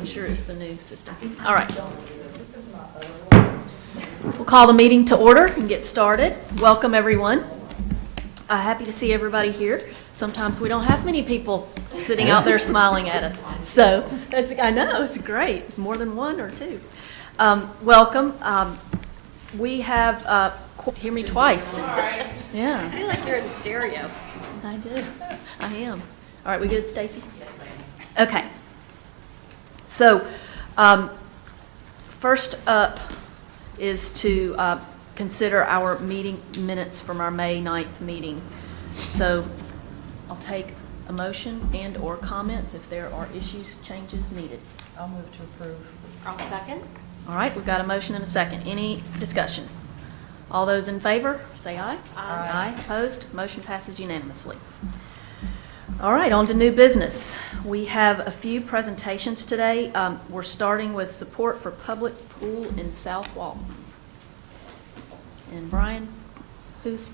I'm sure it's the new system. All right. We'll call the meeting to order and get started. Welcome, everyone. Happy to see everybody here. Sometimes we don't have many people sitting out there smiling at us. So that's, I know, it's great. It's more than one or two. Welcome. We have, hear me twice. Yeah. I feel like you're in stereo. I do. I am. All right, we good, Stacy? Yes, ma'am. Okay. So, first up is to consider our meeting minutes from our May 9th meeting. So, I'll take a motion and or comments if there are issues, changes needed. I'll move to approve. I'll second. All right, we've got a motion and a second. Any discussion? All those in favor, say aye. Aye. Aye. Opposed? Motion passes unanimously. All right, on to new business. We have a few presentations today. We're starting with support for public pool in South Walton. And Brian, who's?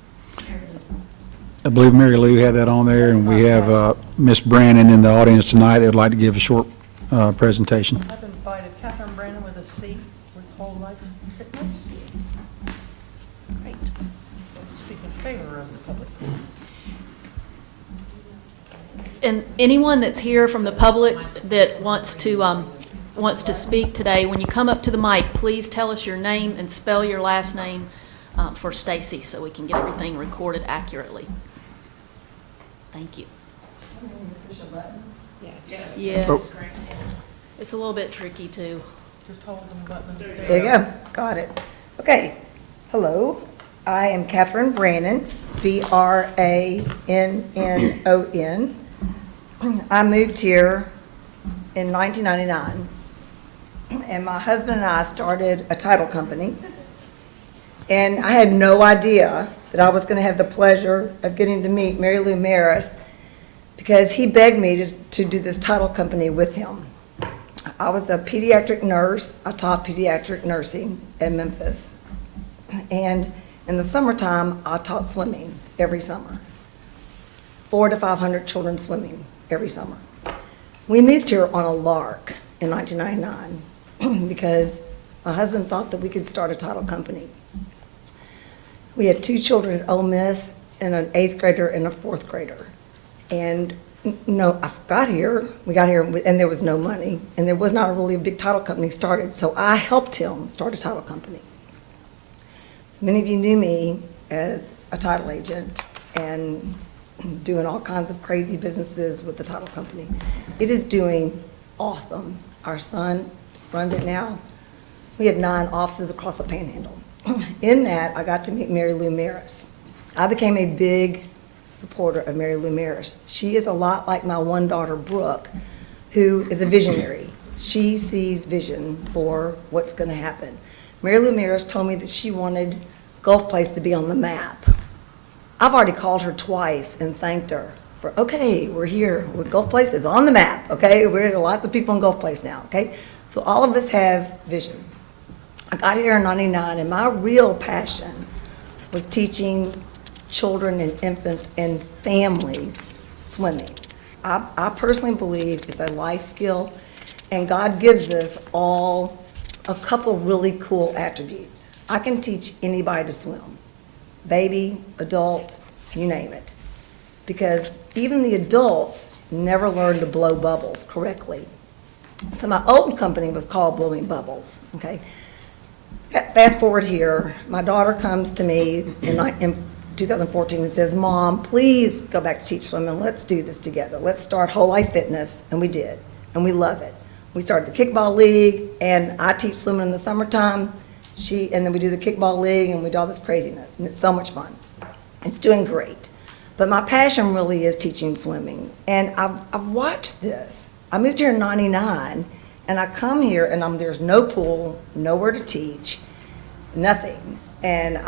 I believe Mary Lou had that on there, and we have Miss Brannon in the audience tonight that would like to give a short presentation. I've invited Catherine Brandon with a C with Whole Life Fitness. Great. Speak in favor of the public pool. And anyone that's here from the public that wants to speak today, when you come up to the mic, please tell us your name and spell your last name for Stacy so we can get everything recorded accurately. Thank you. Yes. It's a little bit tricky too. Just hold the button. There you go. Got it. Okay. Hello. I am Catherine Brannon, Brannon. I moved here in 1999, and my husband and I started a title company. And I had no idea that I was going to have the pleasure of getting to meet Mary Lou Maris, because he begged me to do this title company with him. I was a pediatric nurse. I taught pediatric nursing at Memphis. And in the summertime, I taught swimming every summer. 400 to 500 children swimming every summer. We moved here on a lark in 1999 because my husband thought that we could start a title company. We had 2 children at Ole Miss, and an 8th grader and a 4th grader. And no, I got here, we got here, and there was no money, and there was not really a big title company started, so I helped him start a title company. So many of you knew me as a title agent and doing all kinds of crazy businesses with the title company. It is doing awesome. Our son runs it now. We have 9 offices across the Panhandle. In that, I got to meet Mary Lou Maris. I became a big supporter of Mary Lou Maris. She is a lot like my one daughter, Brooke, who is a visionary. She sees vision for what's going to happen. Mary Lou Maris told me that she wanted Gulf Place to be on the map. I've already called her twice and thanked her for, okay, we're here. Gulf Place is on the map, okay? We're lots of people in Gulf Place now, okay? So all of us have visions. I got here in '99, and my real passion was teaching children and infants and families swimming. I personally believe it's a life skill, and God gives us all a couple really cool attributes. I can teach anybody to swim. Baby, adult, you name it. Because even the adults never learn to blow bubbles correctly. So my old company was called Blowing Bubbles, okay? Fast forward here, my daughter comes to me in 2014 and says, Mom, please go back to teach swimming. Let's do this together. Let's start Whole Life Fitness. And we did, and we love it. We started the kickball league, and I teach swimming in the summertime. And then we do the kickball league, and we do all this craziness, and it's so much fun. It's doing great. But my passion really is teaching swimming, and I've watched this. I moved here in '99, and I come here, and there's no pool, nowhere to teach, nothing. And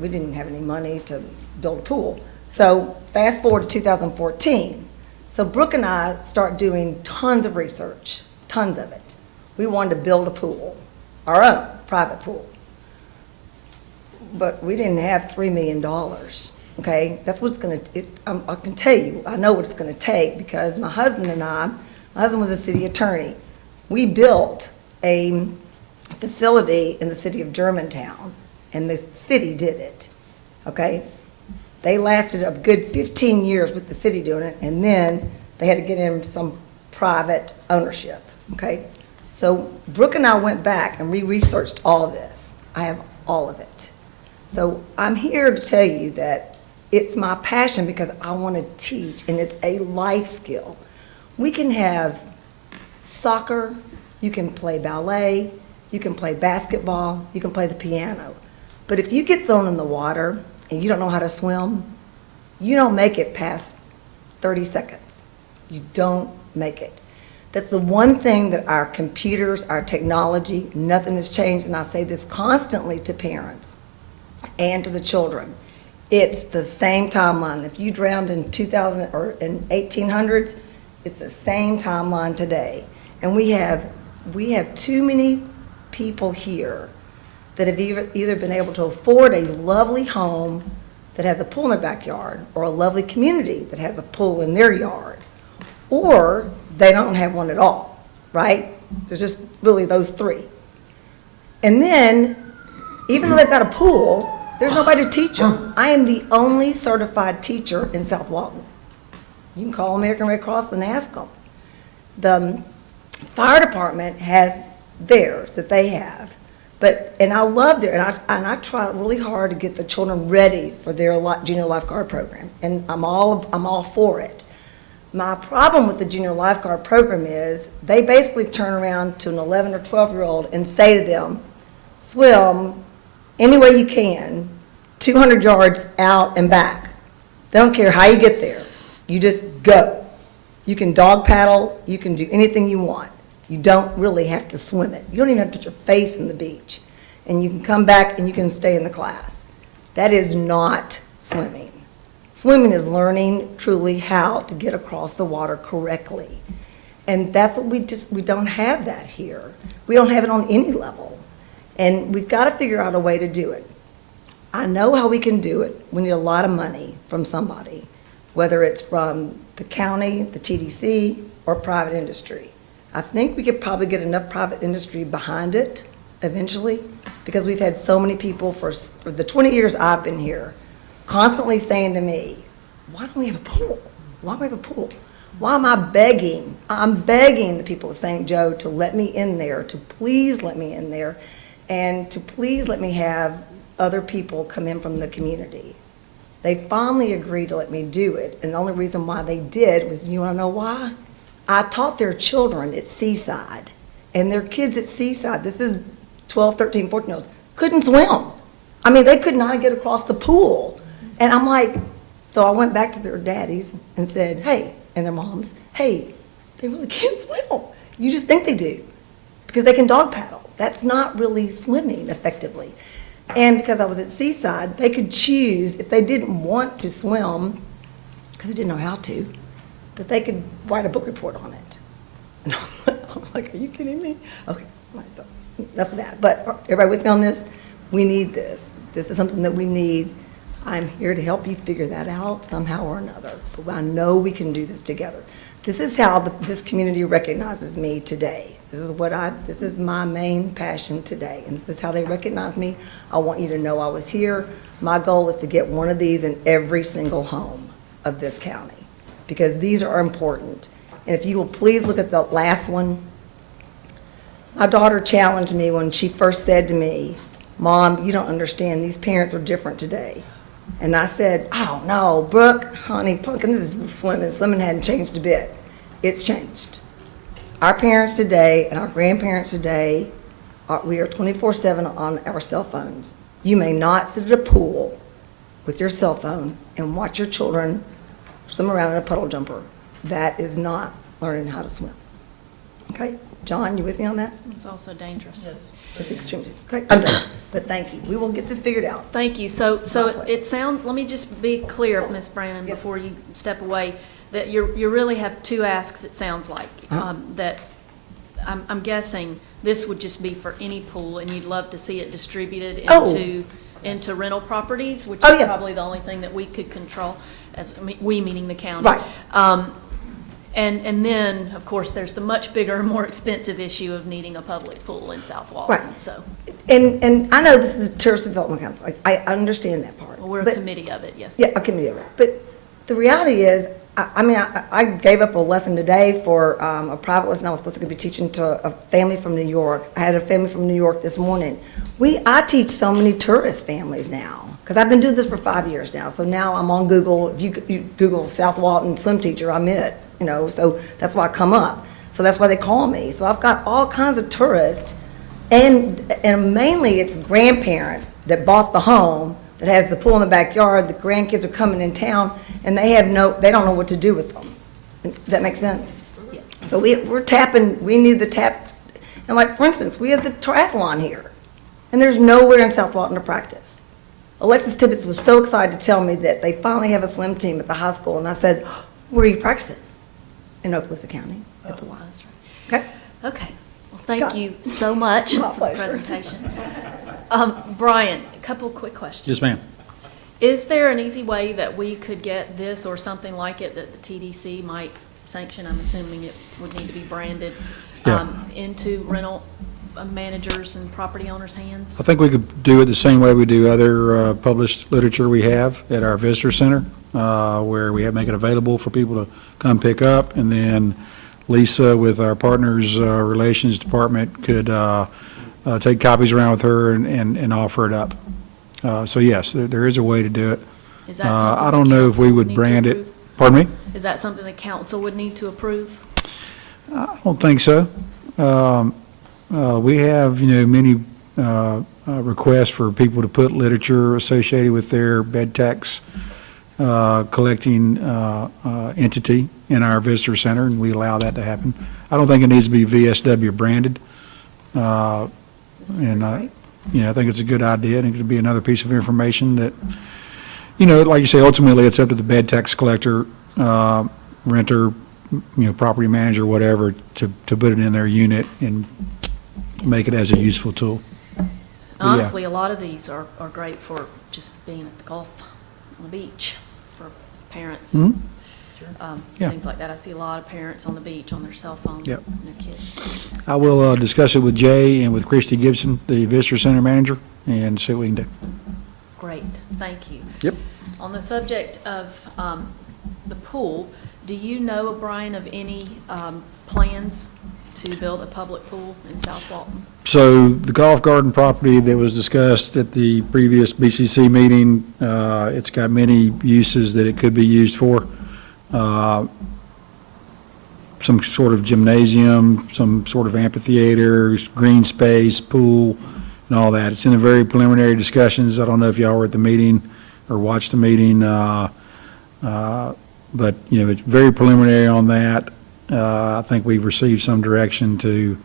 we didn't have any money to build a pool. So fast forward to 2014. So Brooke and I start doing tons of research, tons of it. We wanted to build a pool, our own private pool. But we didn't have $3 million, okay? That's what it's gonna, I can tell you, I know what it's gonna take, because my husband was a city attorney. We built a facility in the city of Germantown, and the city did it, okay? They lasted a good 15 years with the city doing it, and then they had to get in some private ownership, okay? So Brooke and I went back and we researched all of this. I have all of it. So I'm here to tell you that it's my passion because I want to teach, and it's a life skill. We can have soccer, you can play ballet, you can play basketball, you can play the piano. But if you get thrown in the water and you don't know how to swim, you don't make it past 30 seconds. You don't make it. That's the one thing that our computers, our technology, nothing has changed, and I say this constantly to parents and to the children. It's the same timeline. If you drowned in 2000 or in 1800s, it's the same timeline today. And we have too many people here that have either been able to afford a lovely home that has a pool in their backyard, or a lovely community that has a pool in their yard, or they don't have one at all, right? There's just really those three. And then, even though they've got a pool, there's nobody to teach them. I am the only certified teacher in South Walton. You can call American Red Cross and ask them. The fire department has theirs that they have, and I love theirs, and I try really hard to get the children ready for their junior lifeguard program, and I'm all for it. My problem with the junior lifeguard program is they basically turn around to an 11 or 12-year-old and say to them, swim any way you can, 200 yards out and back. They don't care how you get there. You just go. You can dog paddle. You can do anything you want. You don't really have to swim it. You don't even have to put your face in the beach. And you can come back and you can stay in the class. That is not swimming. Swimming is learning truly how to get across the water correctly. And that's what we don't have that here. We don't have it on any level. And we've got to figure out a way to do it. I know how we can do it. We need a lot of money from somebody, whether it's from the county, the TDC, or private industry. I think we could probably get enough private industry behind it eventually, because we've had so many people for the 20 years I've been here constantly saying to me, why don't we have a pool? Why don't we have a pool? Why am I begging? I'm begging the people of St. Joe to let me in there, to please let me in there, and to please let me have other people come in from the community. They finally agreed to let me do it, and the only reason why they did was, you want to know why? I taught their children at Seaside, and their kids at Seaside, this is 12, 13, 14-year-olds, couldn't swim. I mean, they could not get across the pool. And I'm like, so I went back to their daddies and said, hey, and their moms, hey, they really can't swim. You just think they do, because they can dog paddle. That's not really swimming effectively. And because I was at Seaside, they could choose, if they didn't want to swim, because they didn't know how to, that they could write a book report on it. And I'm like, are you kidding me? Okay, right, so enough of that. But everybody with me on this? We need this. This is something that we need. I'm here to help you figure that out somehow or another. But I know we can do this together. This is how this community recognizes me today. This is my main passion today, and this is how they recognize me. I want you to know I was here. My goal is to get one of these in every single home of this county, because these are important. And if you will please look at the last one. My daughter challenged me when she first said to me, Mom, you don't understand, these parents are different today. And I said, oh no, Brooke, honey, pumpkin, this is swimming. Swimming hadn't changed a bit. It's changed. Our parents today and our grandparents today, we are 24/7 on our cell phones. You may not sit at a pool with your cell phone and watch your children swim around in a puddle jumper. That is not learning how to swim. Okay? John, you with me on that? It's also dangerous. Yes. It's extremely, okay, I'm done. But thank you. We will get this figured out. Thank you. So it sounds, let me just be clear, Ms. Brannon, Yes. before you step away, that you really have two asks, it sounds like. That I'm guessing this would just be for any pool, and you'd love to see it distributed Oh. into rental properties, which Oh, is yeah. probably the only thing that we could control, we meaning the county. Right. And then, of course, there's the much bigger and more expensive issue of needing a public pool in South Walton. Right. So, And I know this is the Tourist Development Council. I understand that part. well, we're a But- committee of it, yes. Yeah, a committee of it. But the reality is, I gave up a lesson today for a private lesson I was supposed to be teaching to a family from New York. I had a family from New York this morning. I teach so many tourist families now, because I've been doing this for 5 years now. So now I'm on Google. If you Google South Walton swim teacher, I'm it, so that's why I come up. So that's why they call me. So I've got all kinds of tourists, and mainly it's grandparents that bought the home that has the pool in the backyard. The grandkids are coming in town, and they don't know what to do with them. Does that make sense? Yeah. So we need the tap, and like, for instance, we have the triathlon here, and there's nowhere in South Walton to practice. Alexis Tibbetts was so excited to tell me that they finally have a swim team at the high school, and I said, where are you practicing? In Okaloosa County, at the Y. That's right. Okay? Okay. Well, thank Got- you so much My for the pleasure. presentation. Brian, a couple of quick questions. Yes, ma'am. Is there an easy way that we could get this or something like it that the TDC might sanction? I'm assuming it would need to be branded Yeah. into rental managers and property owners' hands? I think we could do it the same way we do other published literature we have at our visitor center, where we make it available for people to come pick up, and then Lisa, with our Partners Relations Department, could take copies around with her and offer it up. So yes, there is a way to do it. Is that something I don't the know if we council would need to brand it. approve? Pardon me? Is that something the council would need to approve? I don't think so. We have, many requests for people to put literature associated with their bed tax collecting entity in our visitor center, and we allow that to happen. I don't think it needs to be VSW branded. And I think it's a good idea, and it could be another piece of information that, like you say, ultimately it's up to the bed tax collector, renter, property manager, whatever, to put it in their unit and make it as a useful tool. yeah. Honestly, a lot of these are great for just being at the golf on the beach for parents and Yeah. things like that. I see a lot of parents on the beach on their cell phone Yep. and their kids. I will discuss it with Jay and with Christy Gibson, the visitor center manager, and see what we can do. Great, thank you. Yep. On the subject of the pool, do you know, Brian, of any plans to build a public pool in South Walton? So the golf garden property that was discussed at the previous BCC meeting, it's got many uses that it could be used for. Some sort of gymnasium, some sort of amphitheater, green space, pool, and all that. It's in the very preliminary discussions. I don't know if y'all were at the meeting or watched the meeting, but, it's very preliminary on that. I think we've received some direction to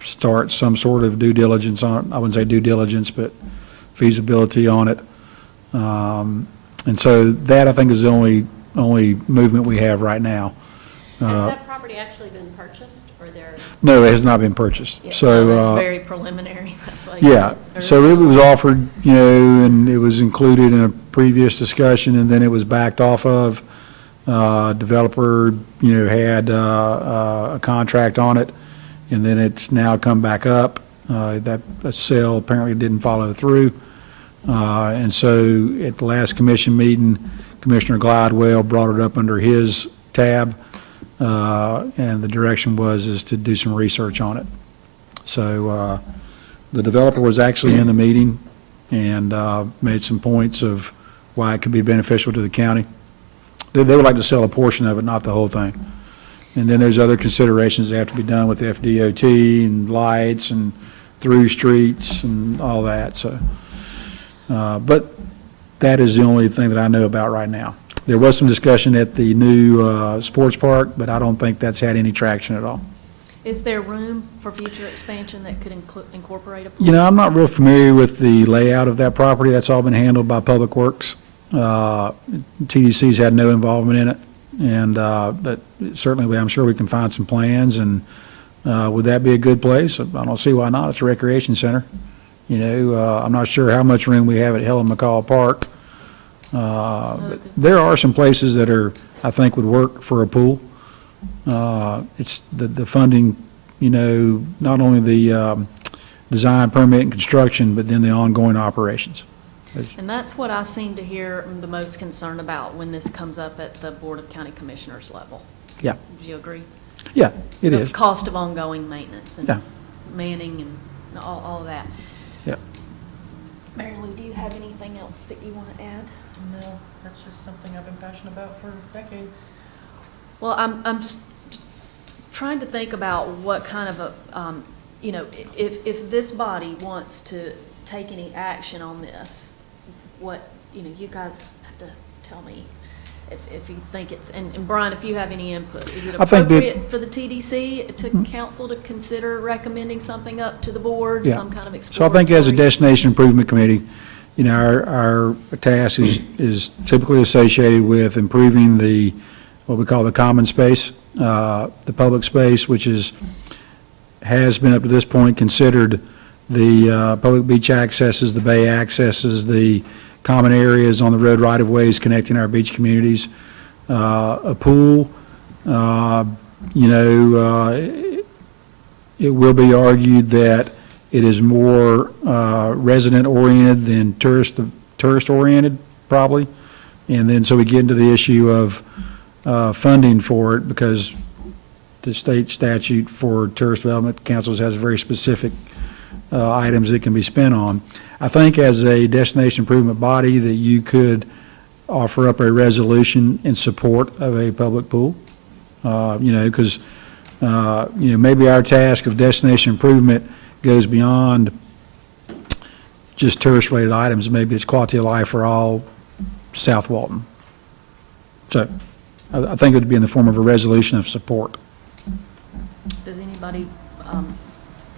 start some sort of due diligence on it. I wouldn't say due diligence, but feasibility on it. And so that, I think, is the only movement we have right now. Has that property actually been purchased, or there? No, it has not been purchased. Yeah, So, That's very preliminary, that's why. you yeah, said so it earlier. was offered, and it was included in a previous discussion, and then it was backed off of. Developer, had a contract on it, and then it's now come back up. That sale apparently didn't follow through. And so at the last commission meeting, Commissioner Glidewell brought it up under his tab, and the direction is to do some research on it. So the developer was actually in the meeting and made some points of why it could be beneficial to the county. They would like to sell a portion of it, not the whole thing. And then there's other considerations that have to be done with FDOT and lights and through streets and all that, so. But that is the only thing that I know about right now. There was some discussion at the new sports park, but I don't think that's had any traction at all. Is there room for future expansion that could incorporate a pool? I'm not real familiar with the layout of that property. That's all been handled by Public Works. TDC's had no involvement in it, and but certainly I'm sure we can find some plans, and would that be a good place? I don't see why not. It's a recreation center. I'm not sure how much room we have at Helen McCall Park, But there are some places that are, I think would work for a pool. It's the funding, you know, not only the design, permit, and construction, but then the ongoing operations. And that's what I seem to hear the most concern about when this comes up at the Board of County Commissioners level. Yeah, Do you agree? yeah, it The is. cost of ongoing maintenance Yeah. and manning and all of that. Yeah. Mary Lou, do you have anything else that you want to add? No, that's just something I've been passionate about for decades. Well, I'm trying to think about what kind of a, you know, if this body wants to take any action on this, what, you know, you guys have to tell me if you think it's, and Brian, if you have any input, is it I think that- appropriate for the TDC to council to consider recommending something up to the board, Yeah. some kind of So I exploratory? think as a destination improvement committee, you know, our task is typically associated with improving the, what we call the common space, the public space, which has been up to this point considered the public beach accesses, the bay accesses, the common areas on the road right-of-ways connecting our beach communities. A pool, you know, it will be argued that it is more resident-oriented than tourist-oriented, probably. And then, so we get into the issue of funding for it, because the state statute for tourist development councils has very specific items it can be spent on. I think as a destination improvement body that you could offer up a resolution in support of a public pool, you know, because, you know, maybe our task of destination improvement goes beyond just tourist-related items. Maybe it's quality of life for all South Walton. So I think it would be in the form of a resolution of support. Does anybody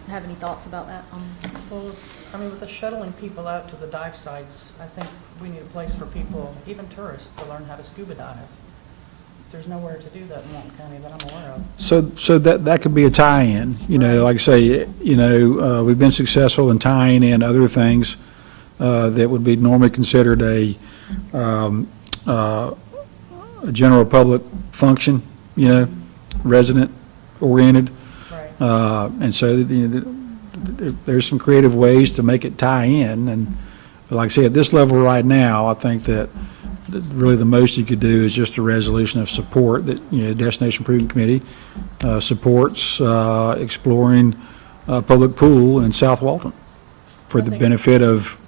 have any thoughts about that? Well, I mean, with the shuttling people out to the dive sites, I think we need a place for people, even tourists, to learn how to scuba dive. There's nowhere to do that in Walton County that I'm aware of. So that could be a tie-in, you know, like I say, you know, we've been successful in tying in other things that would be normally considered a general public function, you know, resident-oriented. Right. And so, you know, there's some creative ways to make it tie in, and like I say, at this level right now, I think that really the most you could do is just a resolution of support that, you know, Destination Improvement Committee supports exploring a public pool in South Walton for the benefit of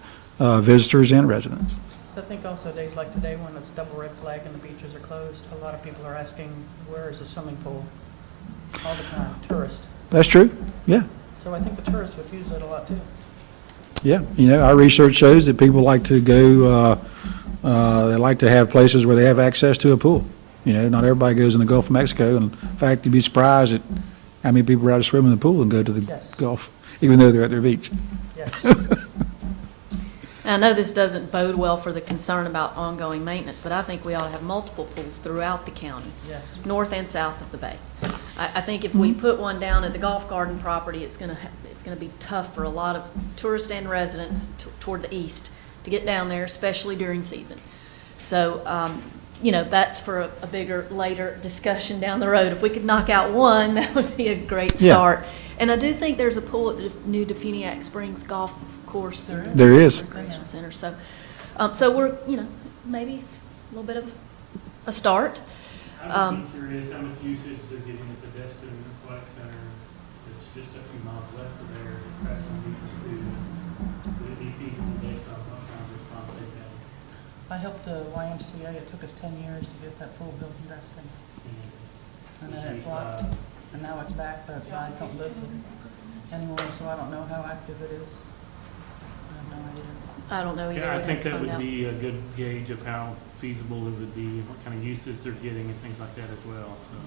visitors and residents. So I think also days like today, when it's double red flag and the beaches are closed, a lot of people are asking, where is the swimming pool? All the time, tourists. That's true, yeah. So I think the tourists would use it a lot too. Yeah, you know, our research shows that people like to go, they like to have places where they have access to a pool. You know, not everybody goes in the Gulf of Mexico, and in fact, you'd be surprised at how many people rather swim in the pool than go to the Yes. Gulf, even though they're at their beach. Yes. And I know this doesn't bode well for the concern about ongoing maintenance, but I think we ought to have multiple pools throughout the county, Yes. north and south of the bay. I think if we put one down at the golf garden property, it's gonna be tough for a lot of tourists and residents toward the east to get down there, especially during season. So, you know, that's for a bigger, later discussion down the road. If we could knock out one, that would be a great Yeah. start. And I do think there's a pool at the new Definiak Springs Golf Course. There is. There is. Recreation Center, so, so we're, you know, maybe it's a little bit of a start. I would be curious how much usage they're getting at the Destin Aquatic Center. It's just a few miles west of there, just past some beaches too. Would it be feasible based on what kind of response they've had? I helped the YMCA. It took us 10 years to get that pool built in Destin. And then it flopped, and now it's back, but I don't live anymore, so I don't know how active it is. I have no idea. I don't know either. Yeah, I We'd think have to that find would out. be a good gauge of how feasible it would be, what kind of uses they're getting and things like that as well, so.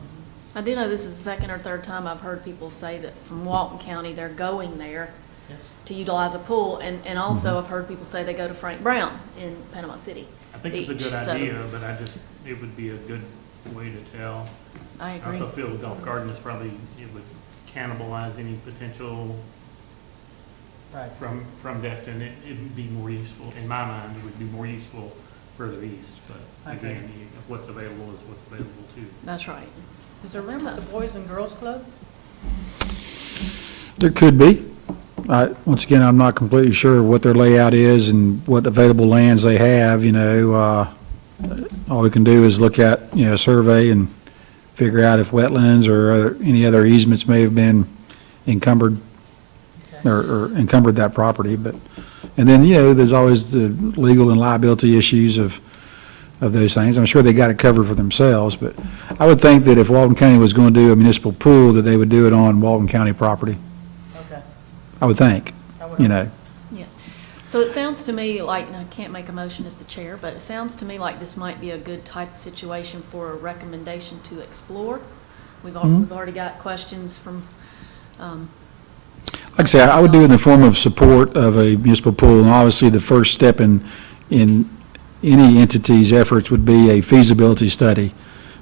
I do know this is the second or third time I've heard people say that from Walton County, they're going there Yes. to utilize a pool, and also I've heard people say they go to Frank Brown in Panama City I think it's a Beach, good so idea, but it would be a good way to tell. I I agree. also feel the Golf Garden is probably, it would cannibalize any potential Right. from Destin. It would be more useful, in my mind, it would be more useful further east, but Okay. again, what's available is what's available too. That's right. Is there room at the Boys and Girls Club? There could be. Once again, I'm not completely sure what their layout is and what available lands they have, all we can do is look at, a survey and figure out if wetlands or any other easements may have been encumbered or encumbered that property, and then, there's always the legal and liability issues of those things. I'm sure they got it covered for themselves, but I would think that if Walton County was going to do a municipal pool, that they would do it on Walton County property. Okay. I would think, I would- Yeah. So it sounds to me like, and I can't make a motion as the chair, but it sounds to me like this might be a good type of situation for a recommendation to explore. We've already got questions from, like I say, I would do it in the form of support of a municipal pool, and obviously the first step in any entity's efforts would be a feasibility study.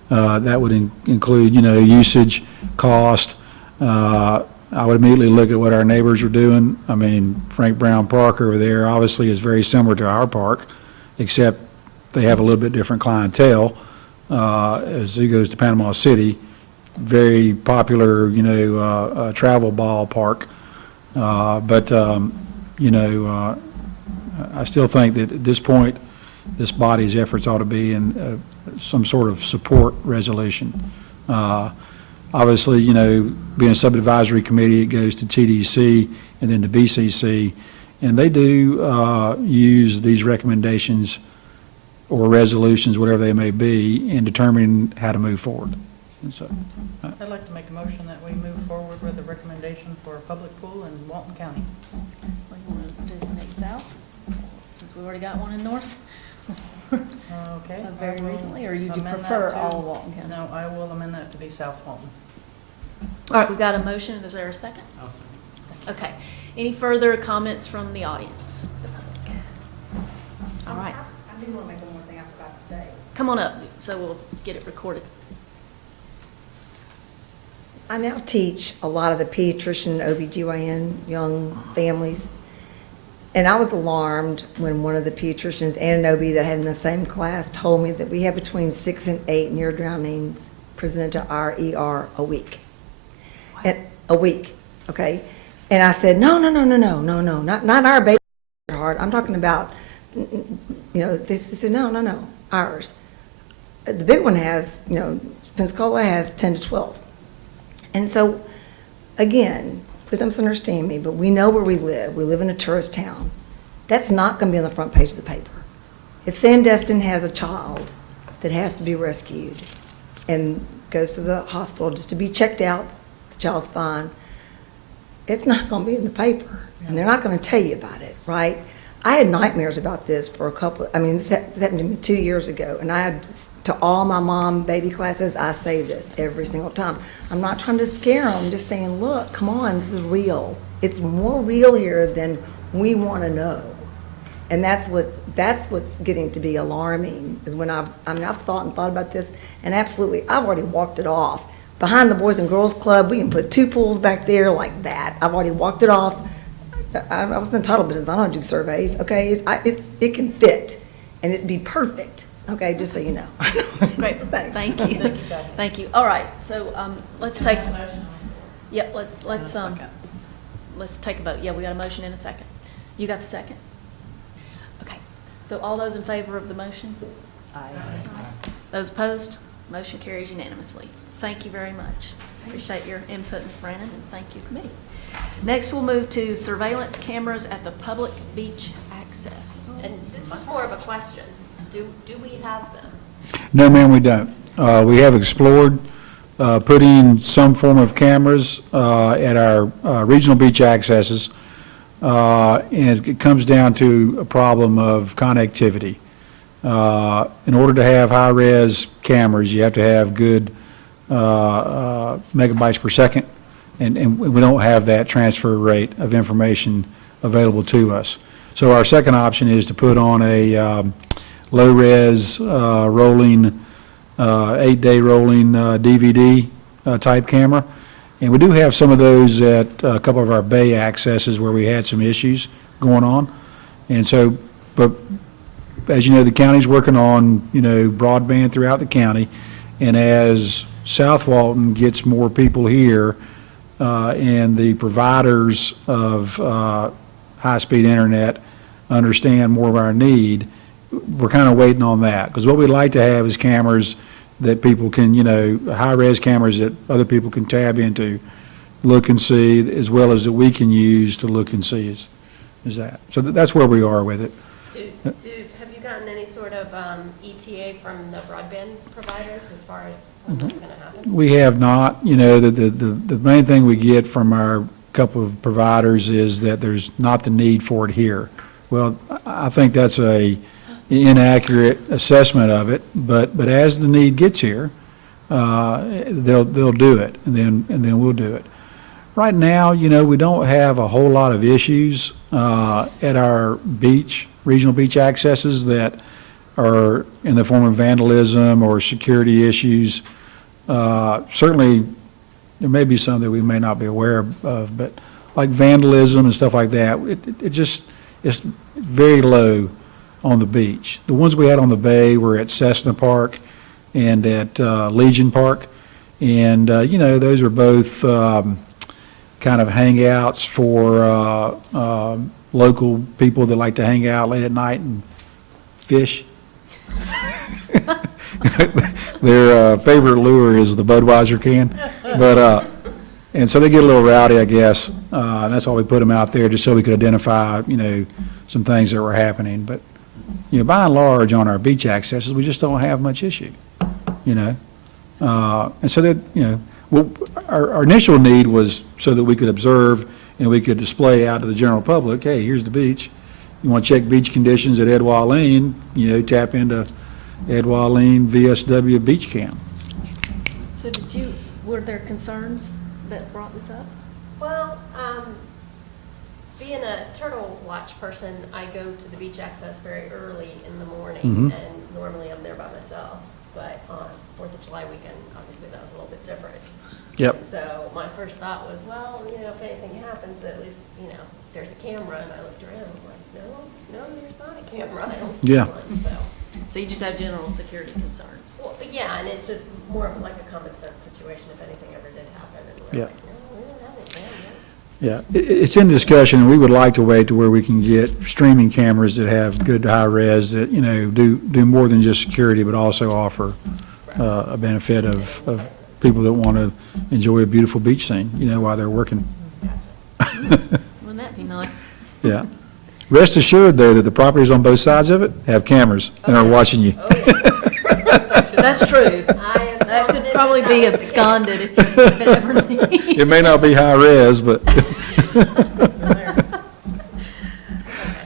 That would include, usage, cost. I would immediately look at what our neighbors are doing. I mean, Frank Brown Park over there obviously is very similar to our park, except they have a little bit different clientele. As he goes to Panama City, very popular, travel ball park. But I still think that at this point, this body's efforts ought to be in some sort of support resolution. Obviously, being a sub-advisory committee, it goes to TDC and then to BCC, and they do use these recommendations or resolutions, whatever they may be, in determining how to move forward. And so, I'd like to make a motion that we move forward with a recommendation for a public pool in Walton County. what do you want to designate south? Since we've already got one in north, Okay. very I will recently, or you do amend that prefer to- all of Walton County? No, I will amend that to be South Walton. All right, we've got a motion. Is there a second? I'll say. Okay. Any further comments from the audience? All right. I do want to make one more thing I forgot to say. Come on up, so we'll get it recorded. I now teach a lot of the pediatrician and OBGYN young families. And I was alarmed when one of the pediatricians and an OB that I had in the same class told me that we have between 6 and 8 near drownings presented to our ER a week. A week, okay? And I said, no, not our baby heart. I'm talking about, they said, no, ours. The big one has, Pensacola has 10 to 12. And so, again, please don't misunderstand me, but we know where we live. We live in a tourist town. That's not going to be on the front page of the paper. If Sandestin has a child that has to be rescued and goes to the hospital just to be checked out, the child's fine, it's not going to be in the paper, and they're not going to tell you about it, right? I had nightmares about this for this happened to me 2 years ago, and I had to all my mom baby classes, I say this every single time. I'm not trying to scare them, I'm just saying, look, come on, this is real. It's more real here than we want to know. And that's what's getting to be alarming, is when I've thought about this, and absolutely, I've already walked it off. Behind the Boys and Girls Club, we can put 2 pools back there like that. I've already walked it off. I was in the title business, I don't do surveys, okay? It can fit, and it'd be perfect, okay, just so you know. Great, Thanks. thank you. Thank you. All right, so let's take, yep, let's take a vote. Yeah, we got a motion in a second. You got the second? Okay, so all those in favor of the motion? Aye. Those opposed? Motion carries unanimously. Thank you very much. Appreciate your input, Ms. Brannon, and thank you, committee. Next, we'll move to surveillance cameras at the public beach access. And this was more of a question. Do we have them? no, ma'am, we don't. We have explored putting some form of cameras at our regional beach accesses, and it comes down to a problem of connectivity. In order to have high-res cameras, you have to have good megabytes per second, and we don't have that transfer rate of information available to us. So our second option is to put on a low-res rolling, 8-day rolling DVD type camera. And we do have some of those at a couple of our bay accesses where we had some issues going on. And so, but as you know, the county's working on, broadband throughout the county. And as South Walton gets more people here, and the providers of high-speed internet understand more of our need, we're kind of waiting on that. Because what we'd like to have is cameras that people can, high-res cameras that other people can tab into, look and see, as well as that we can use to look and see is that. So that's where we are with it. Have you gotten any sort of ETA from the broadband providers as far as when that's going to happen? We have not. The main thing we get from our couple of providers is that there's not the need for it here. Well, I think that's a inaccurate assessment of it, but as the need gets here, they'll do it, and then we'll do it. Right now, we don't have a whole lot of issues at our regional beach accesses that are in the form of vandalism or security issues. Certainly, there may be some that we may not be aware of, but like vandalism and stuff like that, it's very low on the beach. The ones we had on the bay were at Cessna Park and at Legion Park, and those are both kind of hangouts for local people that like to hang out late at night and fish. Their favorite lure is the Budweiser can, and so they get a little rowdy, I guess. And that's why we put them out there, just so we could identify, some things that were happening. But, by and large, on our beach accesses, we just don't have much issue, And so that, well, our initial need was so that we could observe and we could display out to the general public, hey, here's the beach. You want to check beach conditions at Ed Walton, tap into Ed Walton VSW Beach Cam. So were there concerns that brought this up? Well, being a turtle watch person, I go to the beach access very early in the morning, Mhm. and normally I'm there by myself. But on 4th of July weekend, obviously that was a little bit different. Yep. And so my first thought was, well, if anything happens, at least, there's a camera. And I looked around, I'm like, no, there's not a camera. I don't see Yeah. one. So you just have general security concerns? Well, yeah, and it's just more of like a common sense situation if anything ever did happen. And we're Yeah. like, no, we don't have any cameras. Yeah, it's in discussion. We would like to wait to where we can get streaming cameras that have good high res that, do more than just security, but also offer a benefit of people that want to enjoy a beautiful beach scene, while they're working. Wouldn't that be nice? Yeah. Rest assured, though, that the properties on both sides of it have cameras and are watching you. Oh, yeah. That's true. I am That could confident probably that be was the case. absconded if it ever needs. It may not be high res, but. It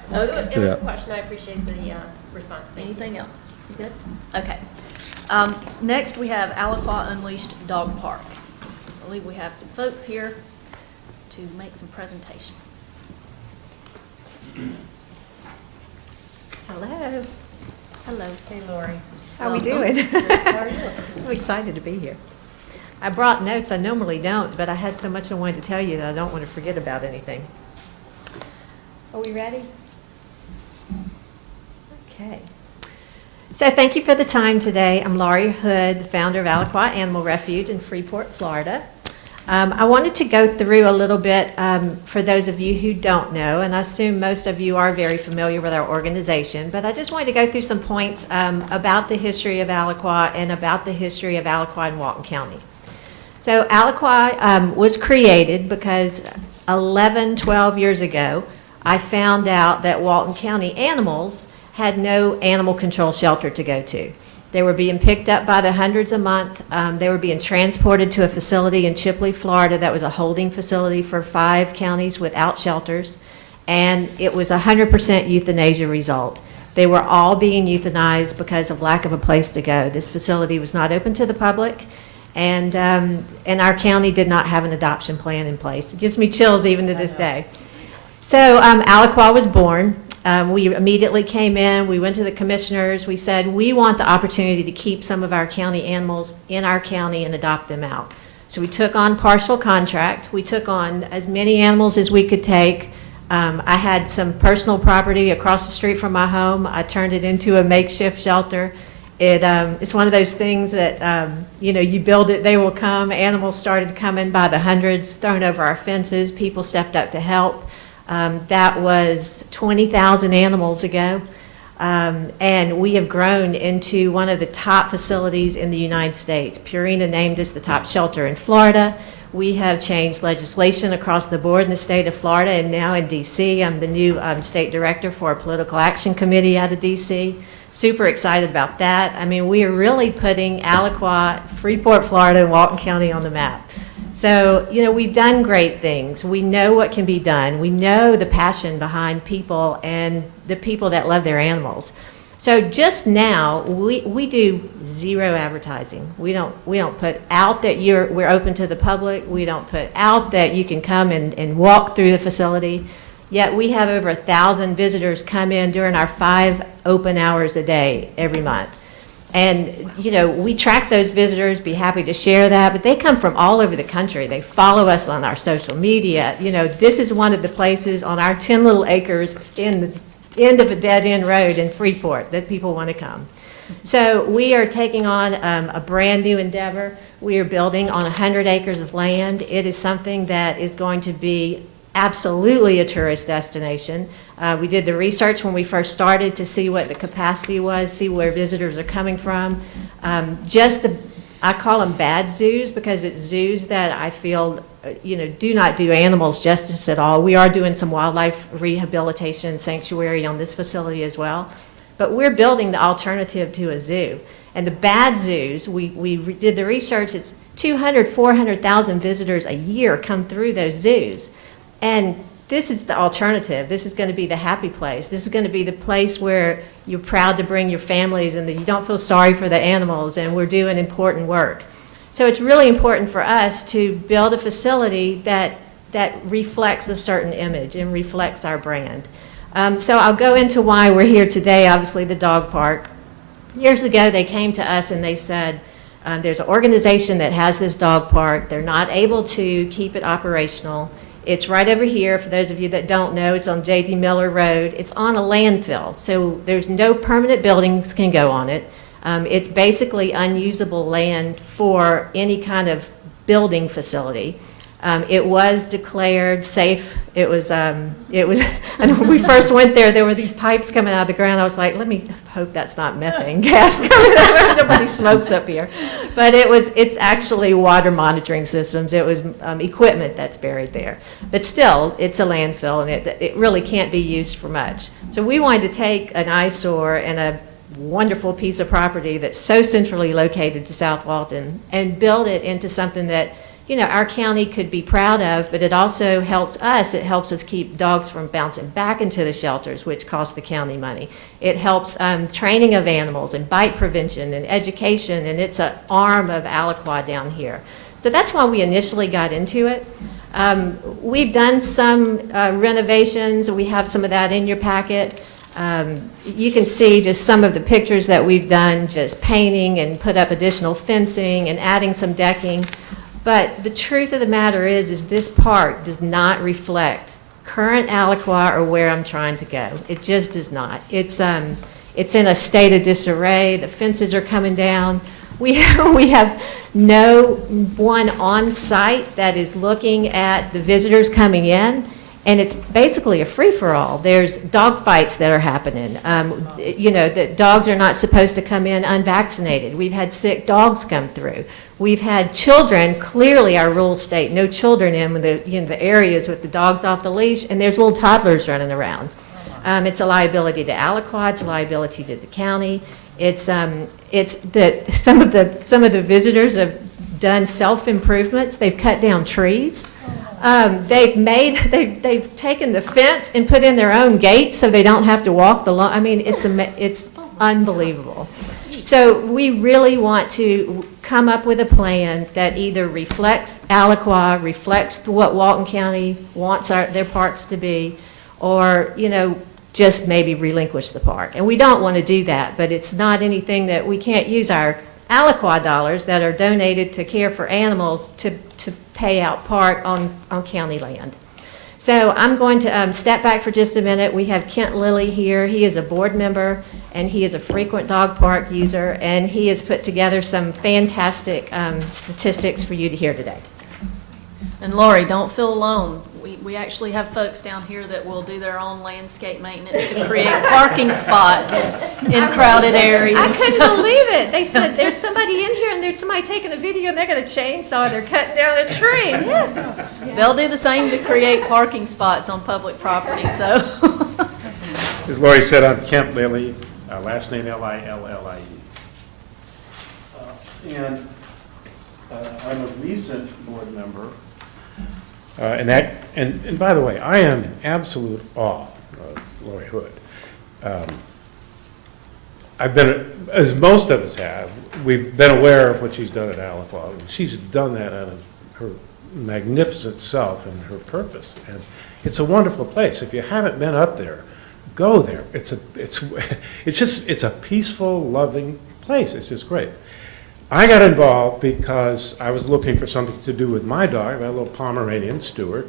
was Yeah. a question. I appreciate the response. Thank you. Anything else? You good? Okay. Next, we have Alaqua Unleashed Dog Park. I believe we have some folks here to make some presentation. Hello. Hello. Hey, Lori. How we Welcome. doing? How are you? I'm excited to be here. I brought notes. I normally don't, but I had so much I wanted to tell you that I don't want to forget about anything. Are we ready? Okay. So thank you for the time today. I'm Laurie Hood, the founder of Alaqua Animal Refuge in Freeport, Florida. I wanted to go through a little bit for those of you who don't know, and I assume most of you are very familiar with our organization, but I just wanted to go through some points about the history of Alaqua and about the history of Alaqua in Walton County. So Alaqua was created because 12 years ago, I found out that Walton County animals had no animal control shelter to go to. They were being picked up by the hundreds a month. They were being transported to a facility in Chipley, Florida that was a holding facility for 5 counties without shelters. And it was 100% euthanasia result. They were all being euthanized because of lack of a place to go. This facility was not open to the public, and our county did not have an adoption plan in place. It gives me chills even to this day. So Alaqua was born. We immediately came in, we went to the commissioners, we said, we want the opportunity to keep some of our county animals in our county and adopt them out. So we took on partial contract, we took on as many animals as we could take. I had some personal property across the street from my home. I turned it into a makeshift shelter. It's one of those things that, you build it, they will come. Animals started coming by the hundreds, thrown over our fences. People stepped up to help. That was 20,000 animals ago. And we have grown into one of the top facilities in the United States. Purina named us the top shelter in Florida. We have changed legislation across the board in the state of Florida, and now in D.C. I'm the new state director for a political action committee out of D.C. Super excited about that. I mean, we are really putting Alaqua, Freeport, Florida, and Walton County on the map. So, we've done great things. We know what can be done. We know the passion behind people and the people that love their animals. So just now, we do zero advertising. We don't put out that we're open to the public. We don't put out that you can come and walk through the facility. Yet we have over 1,000 visitors come in during our 5 open hours a day every month. And, we track those visitors, be happy to share that, but they come from all over the country. They follow us on our social media. This is one of the places on our 10 little acres in the end of a dead-end road in Freeport that people want to come. So we are taking on a brand new endeavor. We are building on 100 acres of land. It is something that is going to be absolutely a tourist destination. We did the research when we first started to see what the capacity was, see where visitors are coming from. I call them bad zoos because it's zoos that I feel do not do animals justice at all. We are doing some wildlife rehabilitation sanctuary on this facility as well. But we're building the alternative to a zoo. And the bad zoos, we did the research, it's 200, 400,000 visitors a year come through those zoos. And this is the alternative. This is going to be the happy place. This is going to be the place where you're proud to bring your families and that you don't feel sorry for the animals, and we're doing important work. So it's really important for us to build a facility that reflects a certain image and reflects our brand. So I'll go into why we're here today, obviously the dog park. Years ago, they came to us and they said, there's an organization that has this dog park. They're not able to keep it operational. It's right over here. For those of you that don't know, it's on J.D. Miller Road. It's on a landfill, so there's no permanent buildings can go on it. It's basically unusable land for any kind of building facility. It was declared safe. It was, and when we first went there were these pipes coming out of the ground. I was like, let me hope that's not methane gas coming out. Nobody smokes up here. But it's actually water monitoring systems. It was equipment that's buried there. But still, it's a landfill, and it really can't be used for much. So we wanted to take an eyesore and a wonderful piece of property that's so centrally located to South Walton and build it into something that our county could be proud of, but it also helps us. It helps us keep dogs from bouncing back into the shelters, which cost the county money. It helps training of animals and bite prevention and education, and it's an arm of Alaqua down here. So that's why we initially got into it. We've done some renovations. We have some of that in your packet. You can see just some of the pictures that we've done, just painting and put up additional fencing and adding some decking. But the truth of the matter is this park does not reflect current Alaqua or where I'm trying to go. It just does not. It's in a state of disarray. The fences are coming down. We have no one on site that is looking at the visitors coming in. And it's basically a free-for-all. There's dog fights that are happening. That dogs are not supposed to come in unvaccinated. We've had sick dogs come through. We've had children, clearly our rules state no children in the areas with the dogs off the leash, and there's little toddlers running around. It's a liability to Alaqua, it's a liability to the county. Some of the visitors have done self-improvements. They've cut down trees. They've taken the fence and put in their own gates so they don't have to walk the lawn. I mean, it's unbelievable. So we really want to come up with a plan that either reflects Alaqua, reflects what Walton County wants their parks to be, or, just maybe relinquish the park. And we don't want to do that, but it's not anything that we can't use our Alaqua dollars that are donated to care for animals to pay out park on county land. So I'm going to step back for just a minute. We have Kent Lilly here. He is a board member, and he is a frequent dog park user, and he has put together some fantastic statistics for you to hear today. And Lori, don't feel alone. We actually have folks down here that will do their own landscape maintenance to create parking spots in crowded areas. I couldn't believe it. They said, there's somebody in here, and there's somebody taking a video, and they're going to chainsaw, they're cutting down a tree. Yes. They'll do the same to create parking spots on public property, so. As Lori said, I'm Kemp Lilly, last name Lillie. And I'm a recent board member. And by the way, I am in absolute awe of Lori Hood. I've been, as most of us have, we've been aware of what she's done at Alaqua. She's done that out of her magnificent self and her purpose. And it's a wonderful place. If you haven't been up there, go there. It's a peaceful, loving place. It's just great. I got involved because I was looking for something to do with my dog, my little Pomeranian, Stuart.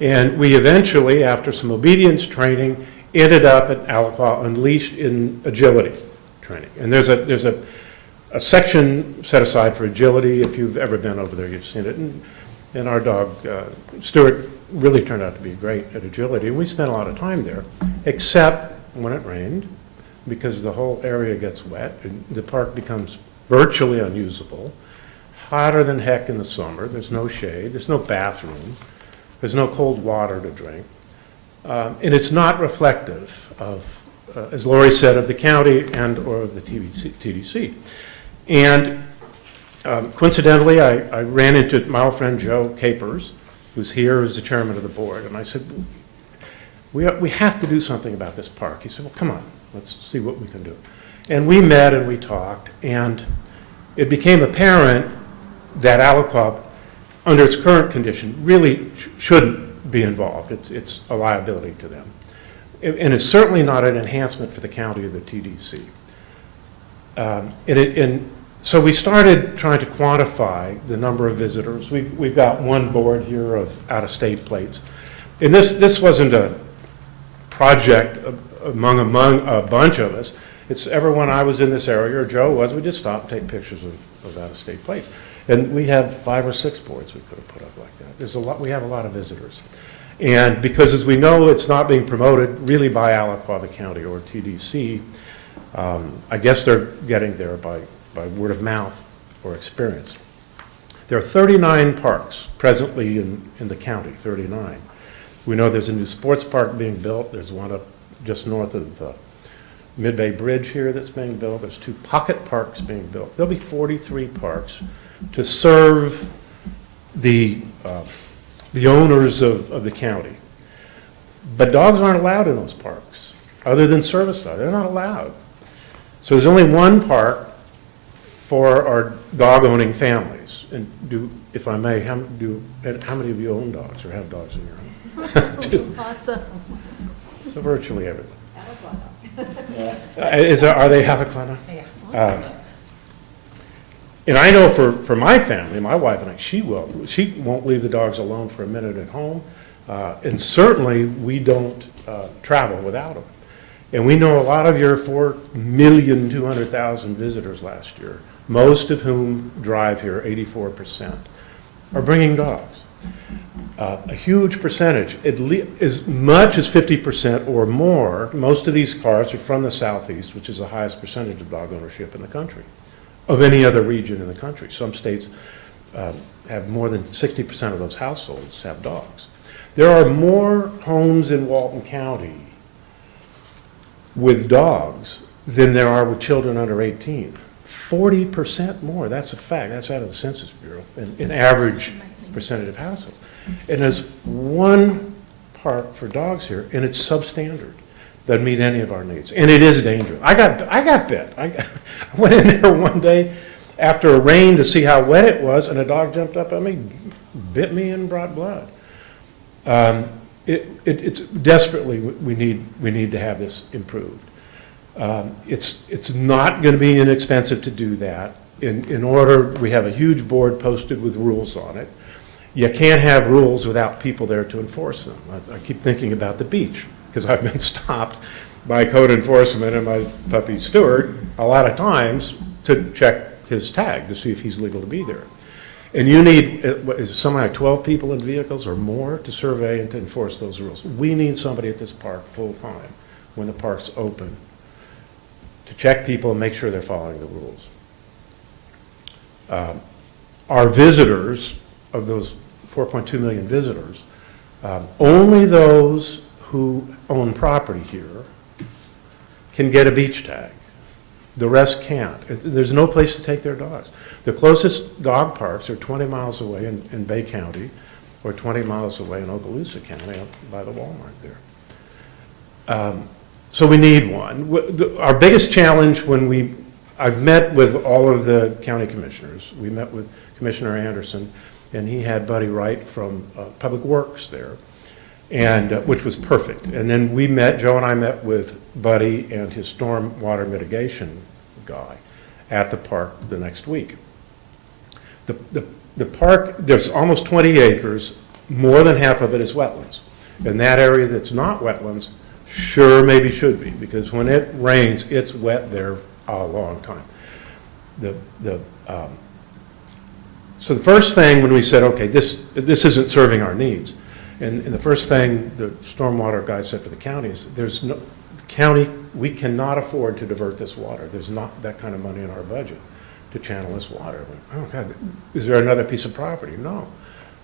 And we eventually, after some obedience training, ended up at Alaqua Unleashed in agility training. And there's a section set aside for agility. If you've ever been over there, you've seen it. And our dog, Stuart, really turned out to be great at agility. And we spent a lot of time there, except when it rained, because the whole area gets wet. And the park becomes virtually unusable, hotter than heck in the summer. There's no shade, there's no bathroom, there's no cold water to drink. And it's not reflective of, as Lori said, of the county and or of the TDC. And coincidentally, I ran into my old friend Joe Capers, who's here as the chairman of the board, and I said, we have to do something about this park. He said, well, come on, let's see what we can do. And we met and we talked, and it became apparent that Alaqua, under its current condition, really shouldn't be involved. It's a liability to them. And it's certainly not an enhancement for the county or the TDC. And so we started trying to quantify the number of visitors. We've got one board here of out-of-state plates. And this wasn't a project among a bunch of us. It's everyone I was in this area, or Joe was, we just stopped and take pictures of out-of-state plates. And we have 5 or 6 boards we could have put up like that. We have a lot of visitors. And because, as we know, it's not being promoted really by Alaqua, the county, or TDC, I guess they're getting there by word of mouth or experience. There are 39 parks presently in the county, 39. We know there's a new sports park being built. There's one up just north of the Mid-Bay Bridge here that's being built. There's 2 pocket parks being built. There'll be 43 parks to serve the owners of the county. But dogs aren't allowed in those parks, other than service dogs. They're not allowed. So there's only one park for our dog-owning families. And if I may, how many of you own dogs or have dogs in your home? 2. Lots of. So virtually everyone. Are they Alaqua? Yeah. And I know for my family, my wife and I, she won't leave the dogs alone for a minute at home. And certainly we don't travel without them. And we know a lot of your 4,200,000 visitors last year, most of whom drive here, 84%, are bringing dogs. A huge percentage, as much as 50% or more, most of these cars are from the Southeast, which is the highest percentage of dog ownership in the country, of any other region in the country. Some states have more than 60% of those households have dogs. There are more homes in Walton County with dogs than there are with children under 18. 40% more, that's a fact. That's out of the Census Bureau, an average percentage of households. And there's one park for dogs here, and it's substandard. Doesn't meet any of our needs, and it is dangerous. I got bit. I went in there one day after a rain to see how wet it was, and a dog jumped up at me, bit me, and brought blood. It's desperately we need to have this improved. It's not going to be inexpensive to do that. In order, we have a huge board posted with rules on it. You can't have rules without people there to enforce them. I keep thinking about the beach, because I've been stopped by code enforcement and my puppy Stuart a lot of times to check his tag to see if he's legal to be there. And you need, what is it, something like 12 people in vehicles or more to survey and to enforce those rules. We need somebody at this park full-time when the park's open to check people and make sure they're following the rules. Our visitors, of those 4.2 million visitors, only those who own property here can get a beach tag. The rest can't. There's no place to take their dogs. The closest dog parks are 20 miles away in Bay County or 20 miles away in Okaloosa County up by the Walmart there. So we need one. Our biggest challenge I've met with all of the county commissioners. We met with Commissioner Anderson, and he had Buddy Wright from Public Works there, and which was perfect. And then Joe and I met with Buddy and his storm water mitigation guy at the park the next week. The park, there's almost 20 acres, more than half of it is wetlands. And that area that's not wetlands sure maybe should be, because when it rains, it's wet there a long time. So the first thing when we said, okay, this isn't serving our needs, and the first thing the stormwater guy said for the county is, the county, we cannot afford to divert this water. There's not that kind of money in our budget to channel this water. Oh God, is there another piece of property? No.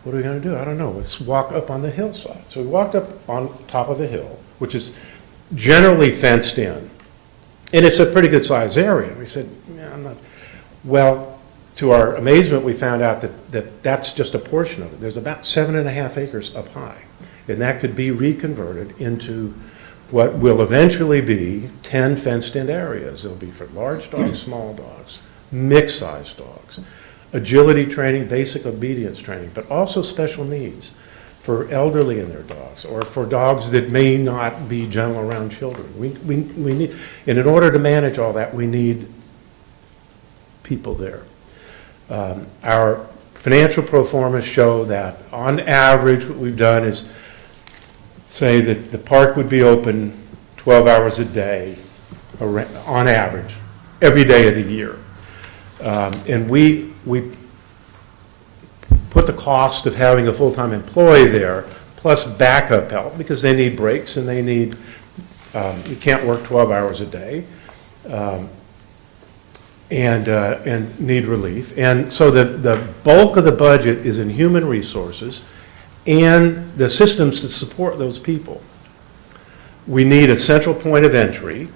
What are we going to do? I don't know. Let's walk up on the hillside. So we walked up on top of the hill, which is generally fenced in. And it's a pretty good sized area. We said, yeah, I'm not. Well, to our amazement, we found out that that's just a portion of it. There's about 7.5 acres up high. And that could be reconverted into what will eventually be 10 fenced in areas. They'll be for large dogs, small dogs, mixed sized dogs, agility training, basic obedience training, but also special needs for elderly and their dogs, or for dogs that may not be gentle around children. We need, and in order to manage all that, we need people there. Our financial pro formas show that on average, what we've done is say that the park would be open 12 hours a day, on average, every day of the year. And we put the cost of having a full-time employee there, plus backup help, because they need breaks and they need, you can't work 12 hours a day, and need relief. And so the bulk of the budget is in human resources and the systems to support those people. We need a central point of entry.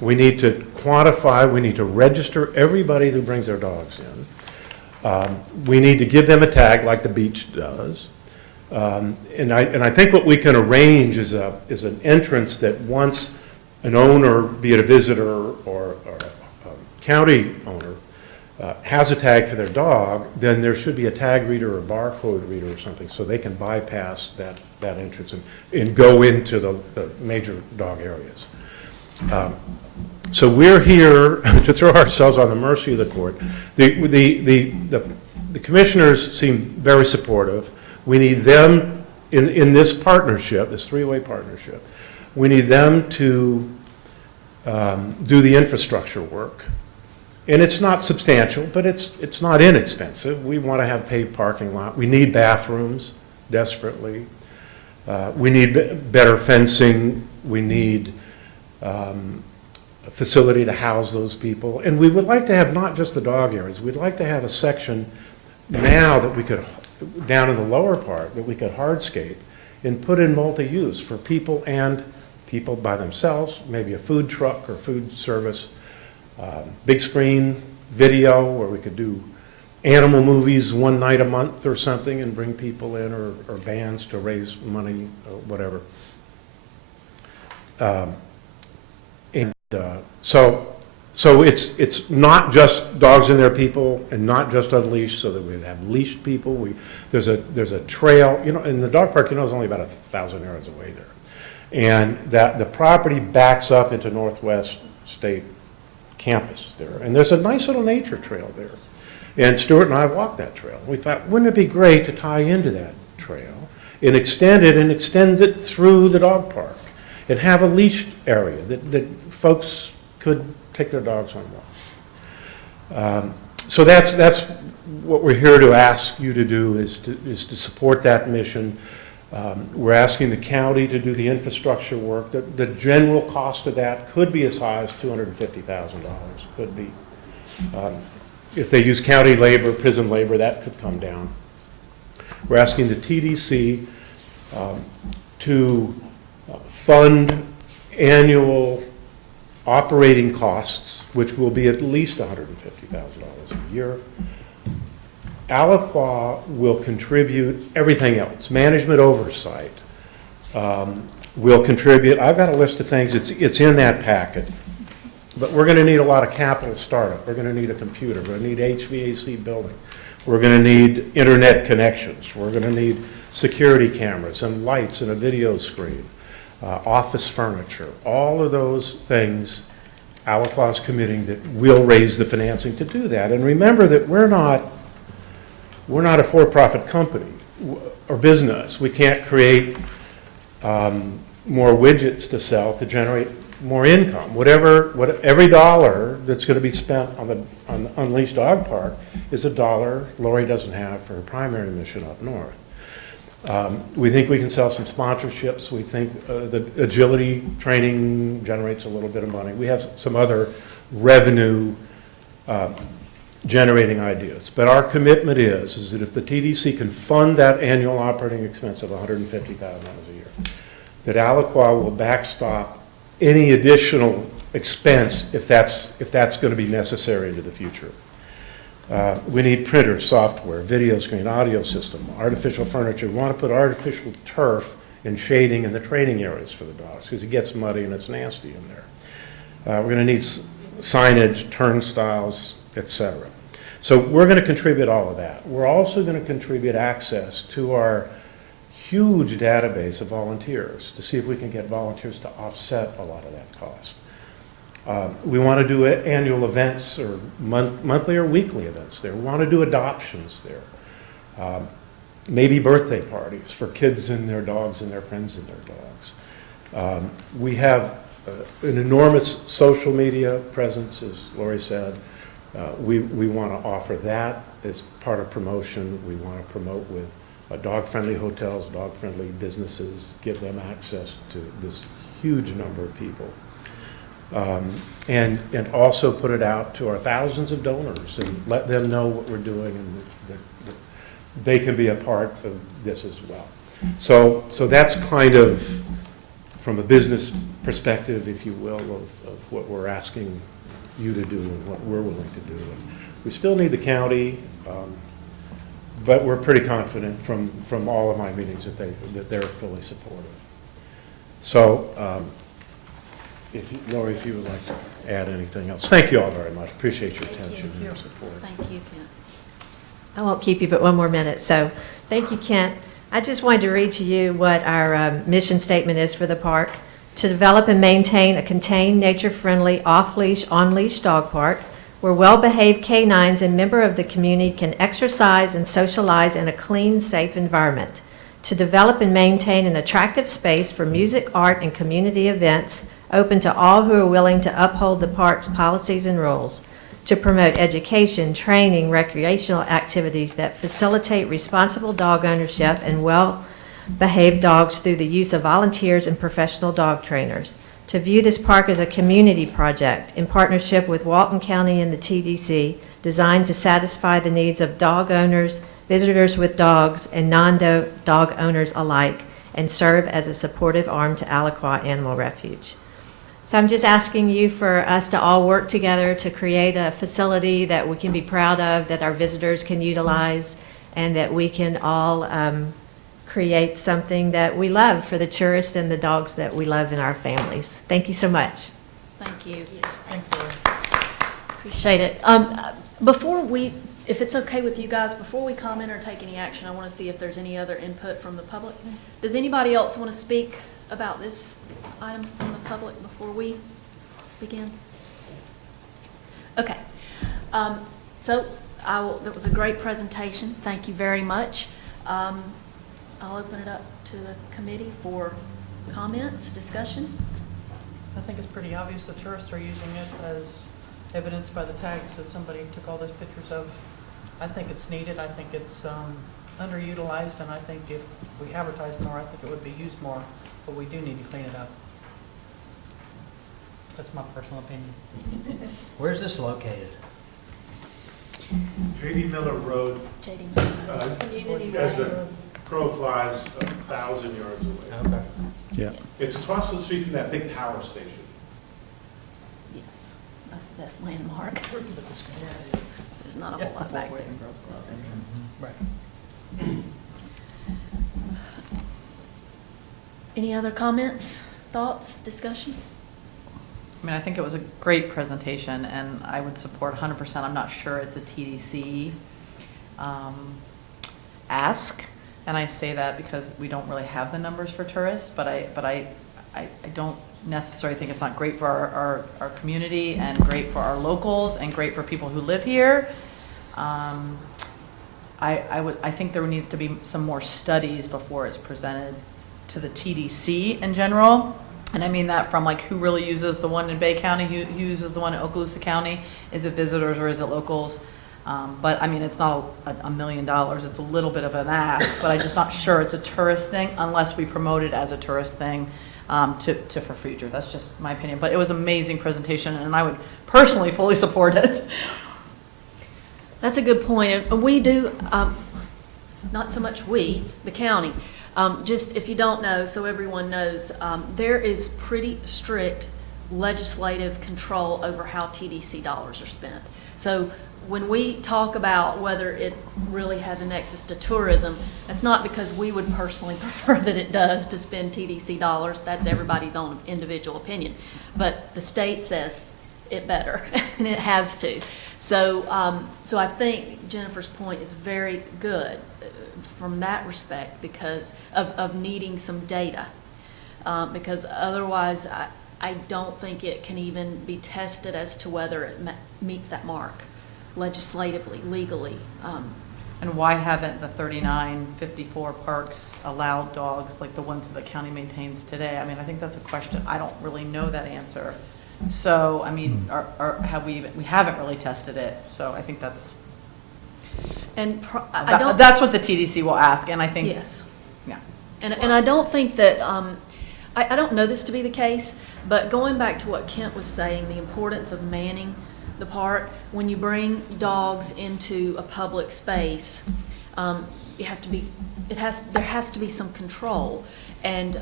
We need to quantify, we need to register everybody who brings their dogs in. We need to give them a tag like the beach does. And I think what we can arrange is an entrance that once an owner, be it a visitor or a county owner, has a tag for their dog, then there should be a tag reader or a barcode reader or something so they can bypass that entrance and go into the major dog areas. So we're here to throw ourselves on the mercy of the court. The commissioners seem very supportive. We need them in this partnership, this three-way partnership. We need them to do the infrastructure work. And it's not substantial, but it's not inexpensive. We want to have paved parking lot. We need bathrooms desperately. We need better fencing. We need a facility to house those people. And we would like to have not just the dog areas. We'd like to have a section now that we could, down in the lower part, that we could hardscape and put in multi-use for people and people by themselves, maybe a food truck or food service, big screen video where we could do animal movies one night a month or something and bring people in, or bands to raise money or whatever. So it's not just dogs and their people and not just unleashed, so that we have leashed people. There's a trail, in the dog park, it's only about 1,000 yards away there. And that the property backs up into Northwest State campus there. And there's a nice little nature trail there. And Stuart and I walked that trail. We thought, wouldn't it be great to tie into that trail and extend it through the dog park and have a leashed area that folks could take their dogs on walks. So that's what we're here to ask you to do, is to support that mission. We're asking the county to do the infrastructure work. The general cost of that could be as high as $250,000, could be. If they use county labor, prison labor, that could come down. We're asking the TDC to fund annual operating costs, which will be at least $150,000 a year. Alaqua will contribute everything else. Management oversight will contribute. I've got a list of things. It's in that packet. But we're going to need a lot of capital startup. We're going to need a computer. We're going to need HVAC building. We're going to need internet connections. We're going to need security cameras and lights and a video screen, office furniture. All of those things, Alaqua is committing that we'll raise the financing to do that. And remember that we're not a for-profit company or business. We can't create more widgets to sell to generate more income. Every dollar that's going to be spent on the Unleashed Dog Park is a dollar Lori doesn't have for her primary mission up north. We think we can sell some sponsorships. We think the agility training generates a little bit of money. We have some other revenue generating ideas. But our commitment is that if the TDC can fund that annual operating expense of $150,000 a year, that Alaqua will backstop any additional expense if that's going to be necessary into the future. We need printers, software, video screen, audio system, artificial furniture. We want to put artificial turf and shading in the training areas for the dogs because it gets muddy and it's nasty in there. We're going to need signage, turnstiles, etc. So we're going to contribute all of that. We're also going to contribute access to our huge database of volunteers to see if we can get volunteers to offset a lot of that cost. We want to do annual events or monthly or weekly events there. We want to do adoptions there. Maybe birthday parties for kids and their dogs and their friends and their dogs. We have an enormous social media presence, as Lori said. We want to offer that as part of promotion. We want to promote with dog-friendly hotels, dog-friendly businesses, give them access to this huge number of people. And also put it out to our thousands of donors and let them know what we're doing and that they can be a part of this as well. So that's kind of, from a business perspective, if you will, of what we're asking you to do and what we're willing to do. And we still need the county, but we're pretty confident from all of my meetings that they're fully supportive. So, Lori, if you would like to add anything else. Thank you all very much. Appreciate your attention and your support. Thank you, Kent. I won't keep you but one more minute. So thank you, Kent. I just wanted to read to you what our mission statement is for the park: to develop and maintain a contained, nature-friendly, off-leash, on-leash dog park where well-behaved canines and members of the community can exercise and socialize in a clean, safe environment. To develop and maintain an attractive space for music, art, and community events open to all who are willing to uphold the park's policies and rules. To promote education, training, recreational activities that facilitate responsible dog ownership and well-behaved dogs through the use of volunteers and professional dog trainers. To view this park as a community project in partnership with Walton County and the TDC, designed to satisfy the needs of dog owners, visitors with dogs, and non-dog owners alike, and serve as a supportive arm to Alaqua Animal Refuge. So I'm just asking you for us to all work together to create a facility that we can be proud of, that our visitors can utilize, and that we can all create something that we love for the tourists and the dogs that we love in our families. Thank you so much. Thank you. Thanks, Lori. Appreciate it. Before we, if it's okay with you guys, before we comment or take any action, I want to see if there's any other input from the public. Does anybody else want to speak about this item from the public before we begin? Okay. So that was a great presentation. Thank you very much. I'll open it up to the committee for comments, discussion. I think it's pretty obvious that tourists are using it as evidenced by the tags that somebody took all those pictures of. I think it's needed. I think it's underutilized, and I think if we advertised more, I think it would be used more, but we do need to clean it up. That's my personal opinion. Where's this located? J.D. Miller Road, JD. as the crow flies 1,000 yards away. Okay. Yeah. It's across the street from that big tower station. Yes, that's the best landmark. There's not a whole lot back there. Right. Any other comments, thoughts, discussion? I mean, I think it was a great presentation, and I would support 100%. I'm not sure it's a TDC ask, and I say that because we don't really have the numbers for tourists, but I don't necessarily think it's not great for our community and great for our locals and great for people who live here. I think there needs to be some more studies before it's presented to the TDC in general. And I mean that from like who really uses the one in Bay County, who uses the one in Okaloosa County, is it visitors or is it locals? But I mean, it's not $1 million, it's a little bit of an ask, but I'm just not sure it's a tourist thing unless we promote it as a tourist thing for future. That's just my opinion. But it was an amazing presentation, and I would personally fully support it. That's a good point. And we do, not so much we, the county. Just if you don't know, so everyone knows, there is pretty strict legislative control over how TDC dollars are spent. So when we talk about whether it really has a nexus to tourism, that's not because we would personally prefer that it does to spend TDC dollars. That's everybody's own individual opinion. But the state says it better, and it has to. So, so I think Jennifer's point is very good from that respect because of needing some data. Because otherwise, I don't think it can even be tested as to whether it meets that mark legislatively, legally. And why haven't the 3954 parks allowed dogs like the ones that the county maintains today? I mean, I think that's a question. I don't really know that answer. So, I mean, we haven't really tested it. So I think that's, And that's what the TDC will ask. And I think, yes. yeah. And I don't think that, I don't know this to be the case, but going back to what Kent was saying, the importance of manning the park, when you bring dogs into a public space, you have to be, there has to be some control. And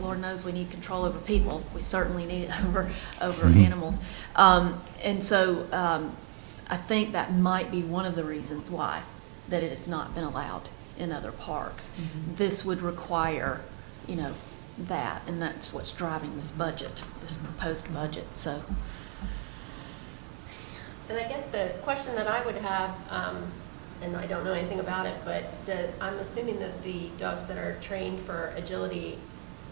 Lord knows we need control over people. We certainly need it over animals. And so I think that might be one of the reasons why that it has not been allowed in other parks. Mm-hmm. This would require, you know, that, and that's what's driving this budget, this proposed budget. So. And I guess the question that I would have, and I don't know anything about it, but I'm assuming that the dogs that are trained for agility,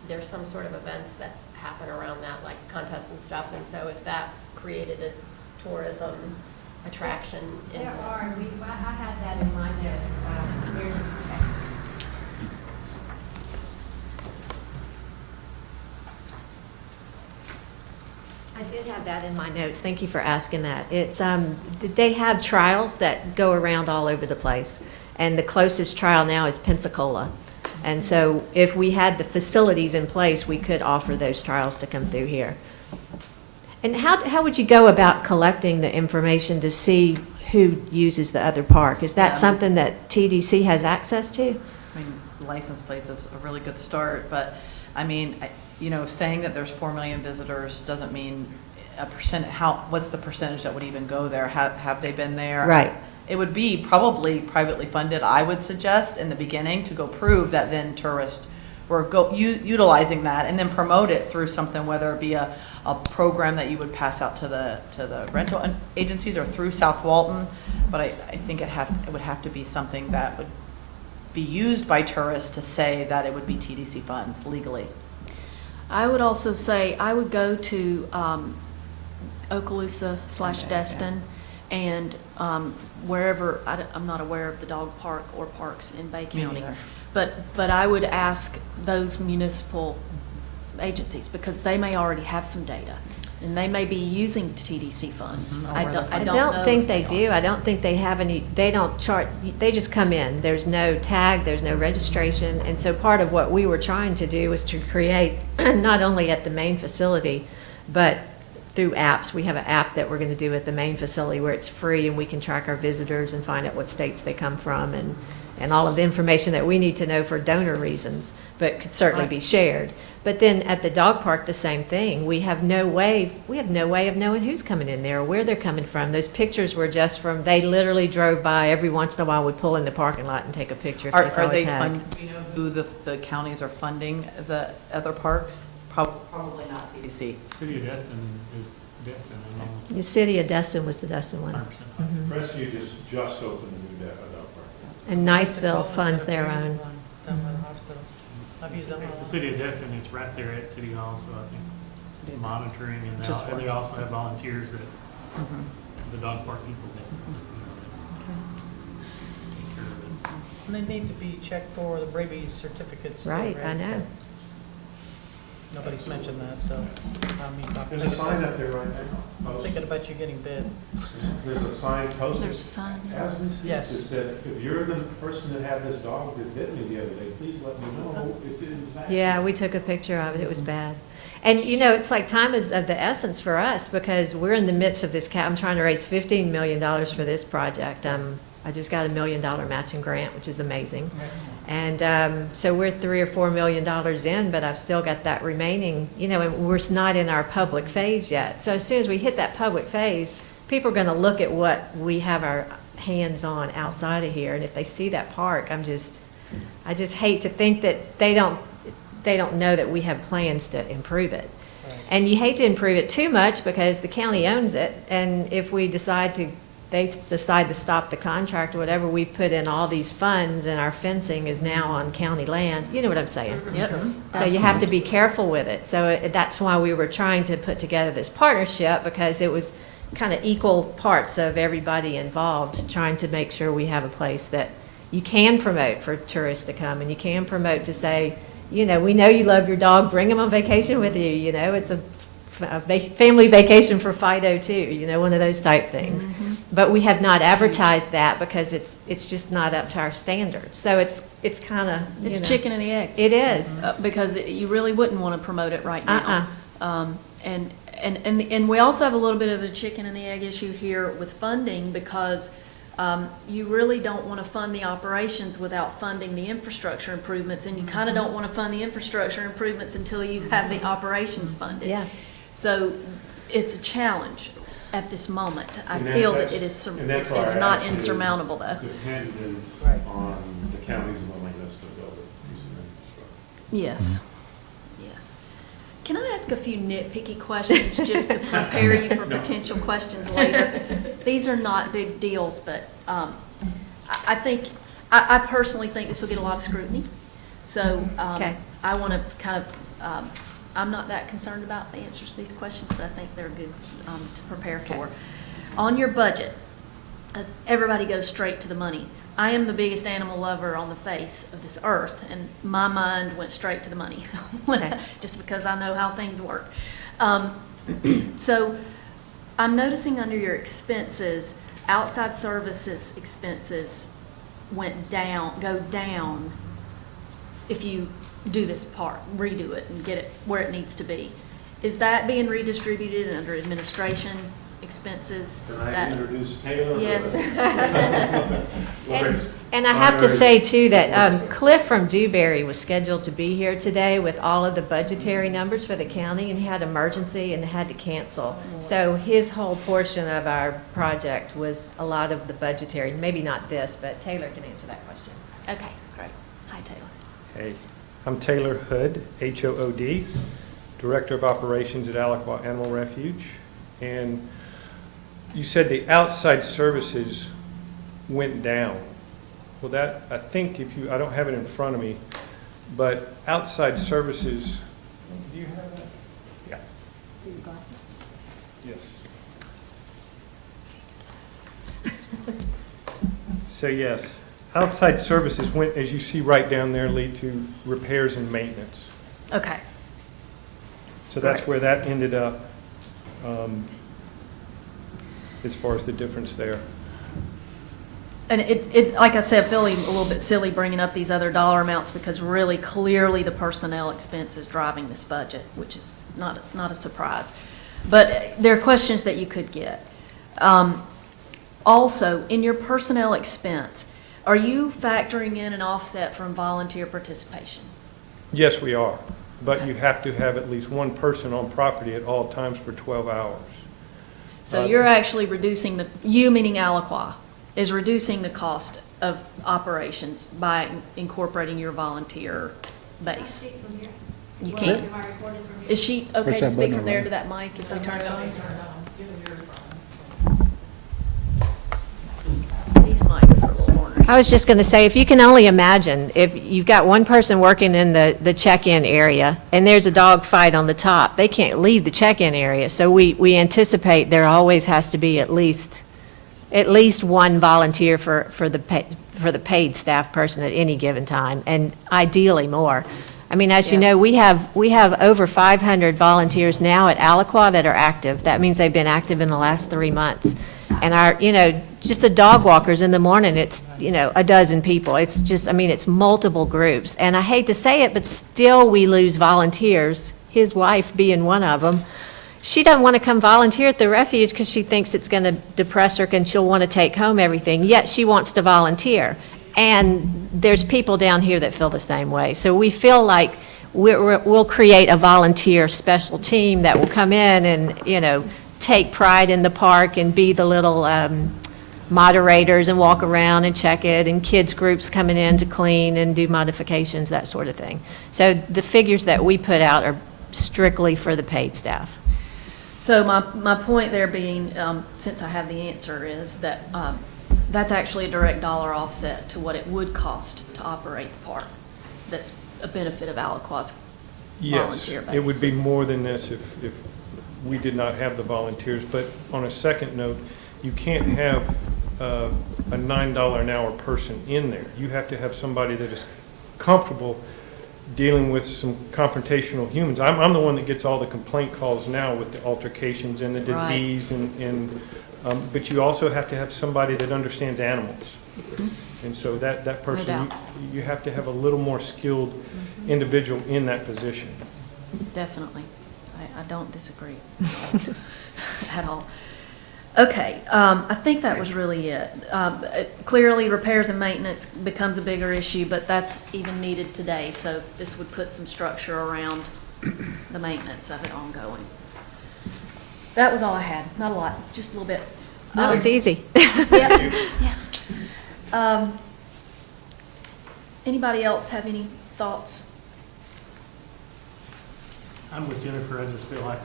there's some sort of events that happen around that, like contests and stuff, and so if that created a tourism attraction. There are, I had that in my notes. I did have that in my notes. Thank you for asking that. It's they have trials that go around all over the place, and the closest trial now is Pensacola. And so if we had the facilities in place, we could offer those trials to come through here. And how would you go about collecting the information to see who uses the other park? Is that something that TDC has access to? I mean, license plates is a really good start, but I mean, you know, saying that there's 4 million visitors doesn't mean a percent. What's the percentage that would even go there? Have they been there? Right. It would be probably privately funded, I would suggest, in the beginning to go prove that then tourists were utilizing that and then promote it through something, whether it be a program that you would pass out to the rental agencies or through South Walton. But I think it would have to be something that would be used by tourists to say that it would be TDC funds legally. I would also say I would go to Okaloosa / Destin and wherever, I'm not aware of the dog park or parks in Bay Me County. neither. But I would ask those municipal agencies, because they may already have some data, and they may be using TDC funds. Mhm. I I don't know don't think if they are. do. I don't think they have any, they don't chart, they just come in. There's no tag, there's no registration. And so part of what we were trying to do was to create, not only at the main facility, but through apps. We have an app that we're going to do at the main facility where it's free and we can track our visitors and find out what states they come from and all of the information that we need to know for donor reasons, but could certainly Right. be shared. But then at the dog park, the same thing. We have no way of knowing who's coming in there or where they're coming from. Those pictures were just from, they literally drove by every once in a while, would pull in the parking lot and take a picture if they saw Are a they tag. fund, do you know who the counties are funding the other parks? Probably not TDC. City of Destin is Destin, and almost The city of Destin was the Destin one. 100%. Mhm. Crestview just opened a new dog park. And Niceville funds their own. Down by the hospital. I've used that one a The lot. city of Destin, it's right there at City Hall, so I think monitoring, and Just and they also have volunteers that, Mhm. the dog park people that, take care of it. And they need to be checked for the rabies certificates. too, Right, I know. Nobody's mentioned that, so, I'm There's a sign up there right now. thinking about you getting bid. There's a sign posted. There's a sign. As we speak, Yes. it said, if you're the person that had this dog that bit me the other day, please let me know if it is vaccinated. Yeah, we took a picture of it. It was bad. And, you know, it's like time is of the essence for us because we're in the midst of this, I'm trying to raise $15 million for this project. I just got $1 million matching grant, which is amazing. And so we're $3 or $4 million in, but I've still got that remaining, you know, and we're not in our public phase yet. So as soon as we hit that public phase, people are going to look at what we have our hands on outside of here. And if they see that park, I just hate to think that they don't know that we have plans to improve it. Right. And you hate to improve it too much because the county owns it. And if they decide to stop the contract or whatever, we put in all these funds and our fencing is now on county land. You know what I'm saying? Yep. So you have to be careful with it. So that's why we were trying to put together this partnership because it was kind of equal parts of everybody involved, trying to make sure we have a place that you can promote for tourists to come and you can promote to say, you know, we know you love your dog, bring them on vacation with you. You know, it's a family vacation for Fido too, you know, one of those type things. But we have not advertised that because it's just not up to our standards. So it's kind of, It's chicken and the egg. It is. Because you really wouldn't want to promote it right now. And we also have a little bit of a chicken and the egg issue here with funding because you really don't want to fund the operations without funding the infrastructure improvements, and you kind of don't want to fund the infrastructure improvements until you have the operations funded. Yeah. So it's a challenge at this moment. I And feel that's- that it is and that's why I not asked you, insurmountable though. Dependent Right. on the county's willingness to build it using infrastructure. Yes, yes. Can I ask a few nitpicky questions just to prepare you for potential questions later? These are not big deals, but I personally think this will get a lot of scrutiny. So Okay. I want to kind of, I'm not that concerned about the answers to these questions, but I think they're good to prepare for. On your budget, as everybody goes straight to the money, I am the biggest animal lover on the face of this earth, and my mind went straight to the money, Okay. just because I know how things work. So I'm noticing under your expenses, outside services expenses go down if you do this part, redo it and get it where it needs to be. Is that being redistributed under administration expenses? Can Is I that- introduce Taylor? And I have to say too that Cliff from Dewberry was scheduled to be here today with all of the budgetary numbers for the county, and he had emergency and had to cancel. So his whole portion of our project was a lot of the budgetary, maybe not this, but Taylor can answer that question. Okay, great. Hi, Taylor. Hey, I'm Taylor Hood, H-O-O-D, Director of Operations at Alaqua Animal Refuge. And you said the outside services went down. Well, that, I think I don't have it in front of me, but outside services, do you have that? Yeah. Yes. So yes, outside services went, as you see right down there, lead to repairs and maintenance. Okay, So that's where that ended up, as far as the difference there. and like I said, feeling a little bit silly bringing up these other dollar amounts because really clearly the personnel expense is driving this budget, which is not a surprise. But there are questions that you could get. Also, in your personnel expense, are you factoring in an offset from volunteer participation? Yes, we are, but you have to have at least one person on property at all times for 12 hours. So you're actually reducing you meaning Alaqua, is reducing the cost of operations by incorporating your volunteer base. You can. Is she okay to that speak button from there on? to that mic if we turn it on? These mics are a little ornery. I was just going to say, if you can only imagine, if you've got one person working in the check-in area, and there's a dog fight on the top, they can't leave the check-in area. So we anticipate there always has to be at least one volunteer for the paid staff person at any given time, and ideally more. I mean, as you know, Yes. we have over 500 volunteers now at Alaqua that are active. That means they've been active in the last 3 months. And just the dog walkers in the morning, it's, a dozen people. It's just, it's multiple groups. And I hate to say it, but still we lose volunteers, his wife being one of them. She doesn't want to come volunteer at the refuge because she thinks it's going to depress her and she'll want to take home everything, yet she wants to volunteer. And there's people down here that feel the same way. So we feel like we'll create a volunteer special team that will come in and, take pride in the park and be the little moderators and walk around and check it, and kids groups coming in to clean and do modifications, that sort of thing. So the figures that we put out are strictly for the paid staff. So my point there being, since I have the answer, is that that's actually a direct dollar offset to what it would cost to operate the park. That's a benefit of Alaqua's volunteer base. Yes, it would be more than this if we did not have the volunteers. But on a second note, you can't have a $9 an hour person in there. You have to have somebody that is comfortable dealing with some confrontational humans. I'm the one that gets all the complaint calls now with the altercations and the Right. disease, but you also have to have somebody that understands animals. And so that person, doubt. you have to have a little more skilled individual in that position. Definitely. I don't disagree at all. Okay, I think that was really it. Clearly, repairs and maintenance becomes a bigger issue, but that's even needed today, so this would put some structure around the maintenance of it ongoing. That was all I had. Not a lot, just a little bit. That was easy. Yep, yeah. Anybody else have any thoughts? I'm with Jennifer, I just feel like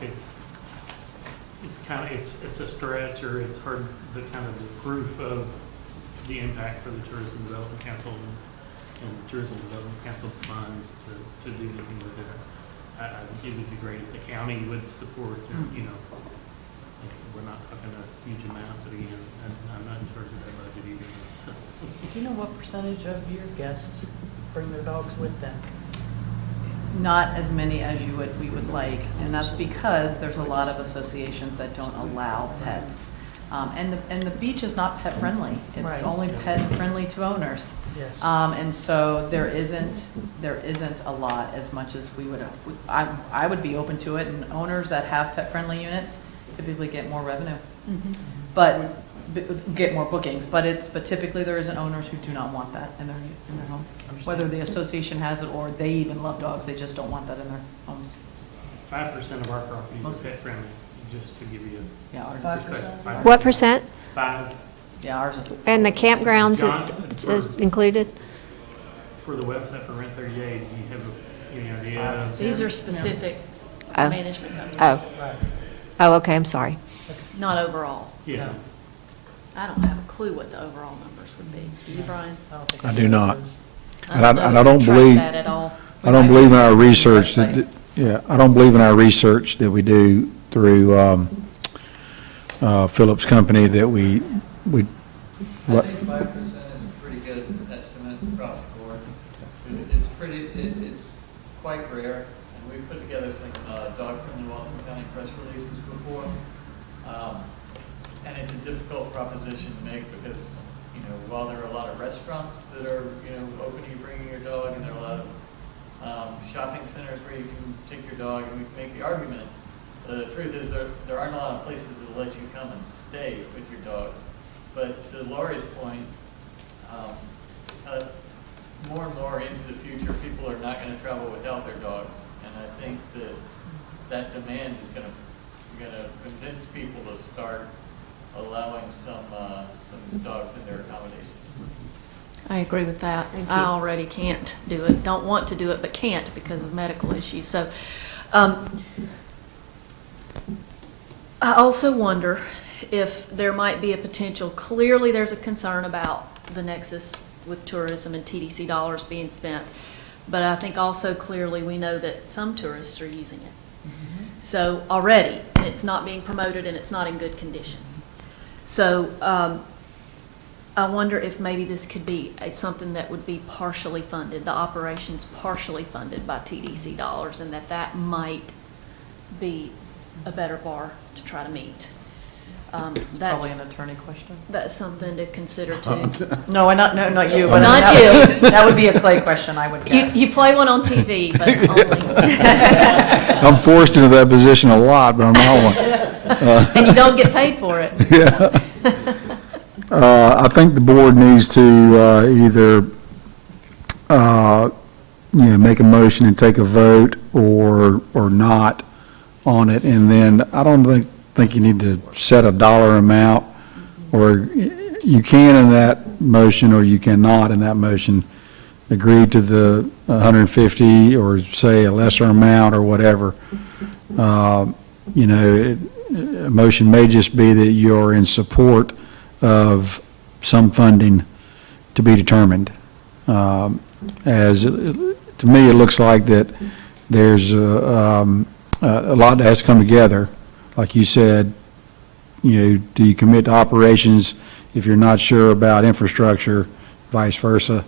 it's a stretch, or it's hard, the kind of the proof of the impact for the Tourism Development Council and Tourism Development Council funds to do anything with it. It would be great if the county would support, we're not talking a huge amount, but again, I'm not in charge of that budget either, so. Do you know what percentage of your guests bring their dogs with them? Not as many as we would like, and that's because there's a lot of associations that don't allow pets. And the beach is not pet friendly. It's Right. only pet friendly to owners. Yes. And so there isn't a lot as much as we would, I would be open to it, and owners that have pet friendly units typically get more revenue. But get more bookings, but typically there isn't owners who do not want that in their home. Whether the association has it or they even love dogs, they just don't want that in their homes. 5% of our properties are pet friendly, just to give you Yeah, ours is, 5%. What percent? 5 yeah, ours is. And the campgrounds John, is included? for the website for Rent 38, do you have any idea? These are specific Oh. management companies, Oh. Right. Oh, okay, I'm sorry. not overall. Yeah. I don't have a clue what the overall numbers would be. Do you, Brian? don't think I do not. don't And know I if don't you track believe- that at all. I don't believe in our research, I don't believe in our research that we do through Phillips Company that we. I think 5% is it's quite rare, and we've put together some dog-friendly Walton County press releases before. And it's a difficult proposition to make because, you know, while there are a lot of restaurants that are, you know, open to you bringing your dog, and there are a lot of shopping centers where you can take your dog, and we can make the argument. The truth is there aren't a lot of places that will let you come and stay with your dog. But to Laurie's point, more and more into the future, people are not going to travel without their dogs, and I think that demand is going to convince people to start allowing some dogs in their accommodations. I agree with that. Thank I you. already can't do it, don't want to do it, but can't because of medical issues. So, I also wonder if there might be a potential, clearly there's a concern about the nexus with tourism and TDC dollars being spent, but I think also clearly we know that some tourists are using it. So already, and it's not being promoted and it's not in good condition. So I wonder if maybe this could be something that would be partially funded, the operations partially funded by TDC dollars, and that might be a better bar to try to meet. It's probably an attorney question. That's something to consider too. No, not you. But Not that you. would- That would be a Clay question, I would guess. You play one on TV, but only. I'm forced into that position a lot, but I'm not one. And you don't get paid for it. Yeah. I think the board needs to either, make a motion and take a vote or not on it. And then I don't think you need to set a dollar amount, or you can in that motion or you cannot in that motion agree to the 150 or say a lesser amount or whatever. A motion may just be that you're in support of some funding to be determined. As to me, it looks like that there's a lot that has to come together. Like you said, do you commit to operations if you're not sure about infrastructure, vice versa,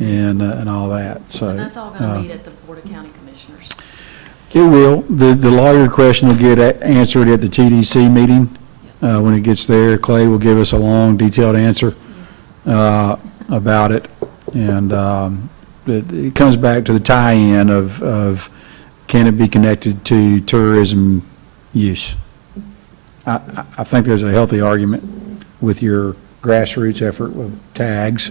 and all that. So And that's all going to meet at the Board of County Commissioners. it will. The lawyer question will get answered at the TDC meeting. When it gets there, Clay will give us a long, detailed answer about it. And it comes back to the tie-in of can it be connected to tourism use. I think there's a healthy argument with your grassroots effort with tags.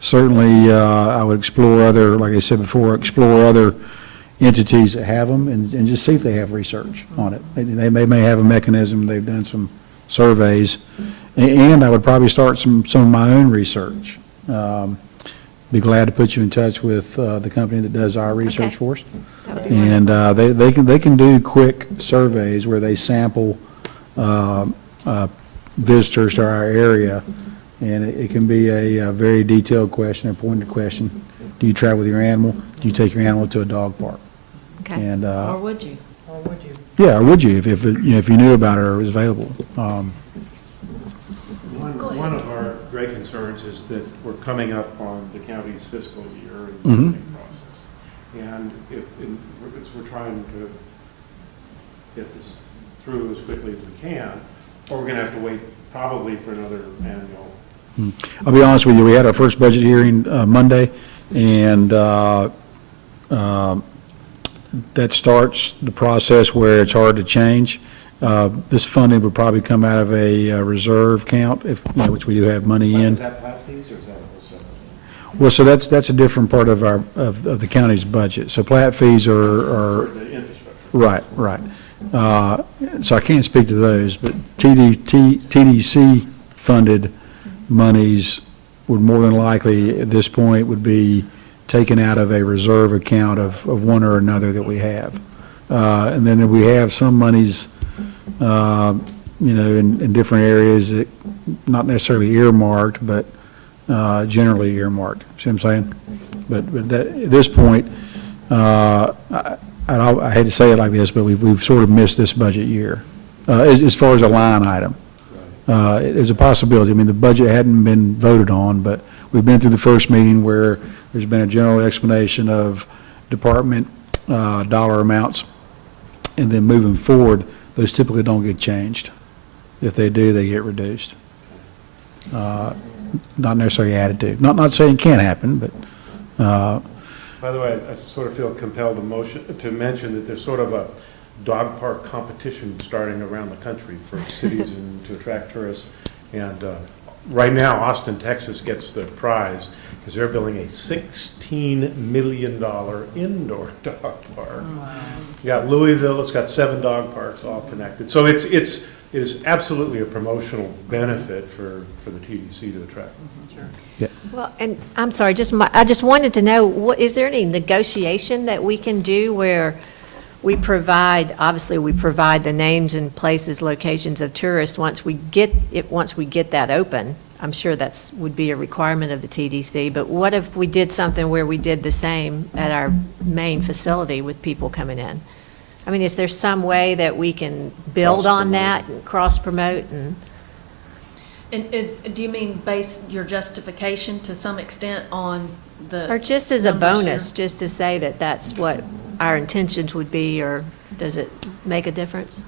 Certainly, I would explore other, like I said before, explore other entities that have them and just see if they have research on it. They may have a mechanism, they've done some surveys, and I would probably start some of my own research. Be glad to put you in touch with the company that does our research Okay. for us. That would be And they can do quick surveys where they sample visitors to our area, and it can be a very detailed question, a pointed question. Do you travel with your animal? Do you take your animal to a dog park? Okay. And Or would you? Or would you? yeah, or would you if you knew about it or it was available? One of our great concerns is that we're coming up on the county's fiscal year and Mhm. budgeting process. And we're trying to get this through as quickly as we can, or we're going to have to wait probably for another annual. I'll be honest with you, we had our first budget hearing Monday, and that starts the process where it's hard to change. This funding would probably come out of a reserve count, which we do have money in. Is that plat fees or is that a whole separate? Well, so that's a different part of our, of the county's budget. So plat fees are, For the infrastructure. right. So I can't speak to those, but TDC funded monies would more than likely, at this point, would be taken out of a reserve account of one or another that we have. And then we have some monies, in different areas that, not necessarily earmarked, but generally earmarked. See what I'm saying? But that, at this point, I hate to say it like this, but we've sort of missed this budget year as far as a line item. There's a possibility. I mean, the budget hadn't been voted on, but we've been through the first meeting where There's been a general explanation of department dollar amounts, and then moving forward, those typically don't get changed. If they do, they get reduced. Not necessarily added to. Not saying it can't happen, but By the way, I sort of feel compelled to mention that there's sort of a dog park competition starting around the country for cities and to attract tourists. And right now, Austin, Texas gets the prize because they're building a $16 million indoor dog park. You got Louisville, it's got 7 dog parks all connected. So it is absolutely a promotional benefit for the TDC to attract. Well, and I'm sorry, I just wanted to know, is there any negotiation that we can do where we provide the names and places, locations of tourists once we get that open? I'm sure would be a requirement of the TDC, but what if we did something where we did the same at our main facility with people coming in? I mean, is there some way that we can build on that and cross-promote and? And do you mean base your justification to some extent on the? Or just as a numbers here? bonus, just to say that that's what our intentions would be, or does it make a difference?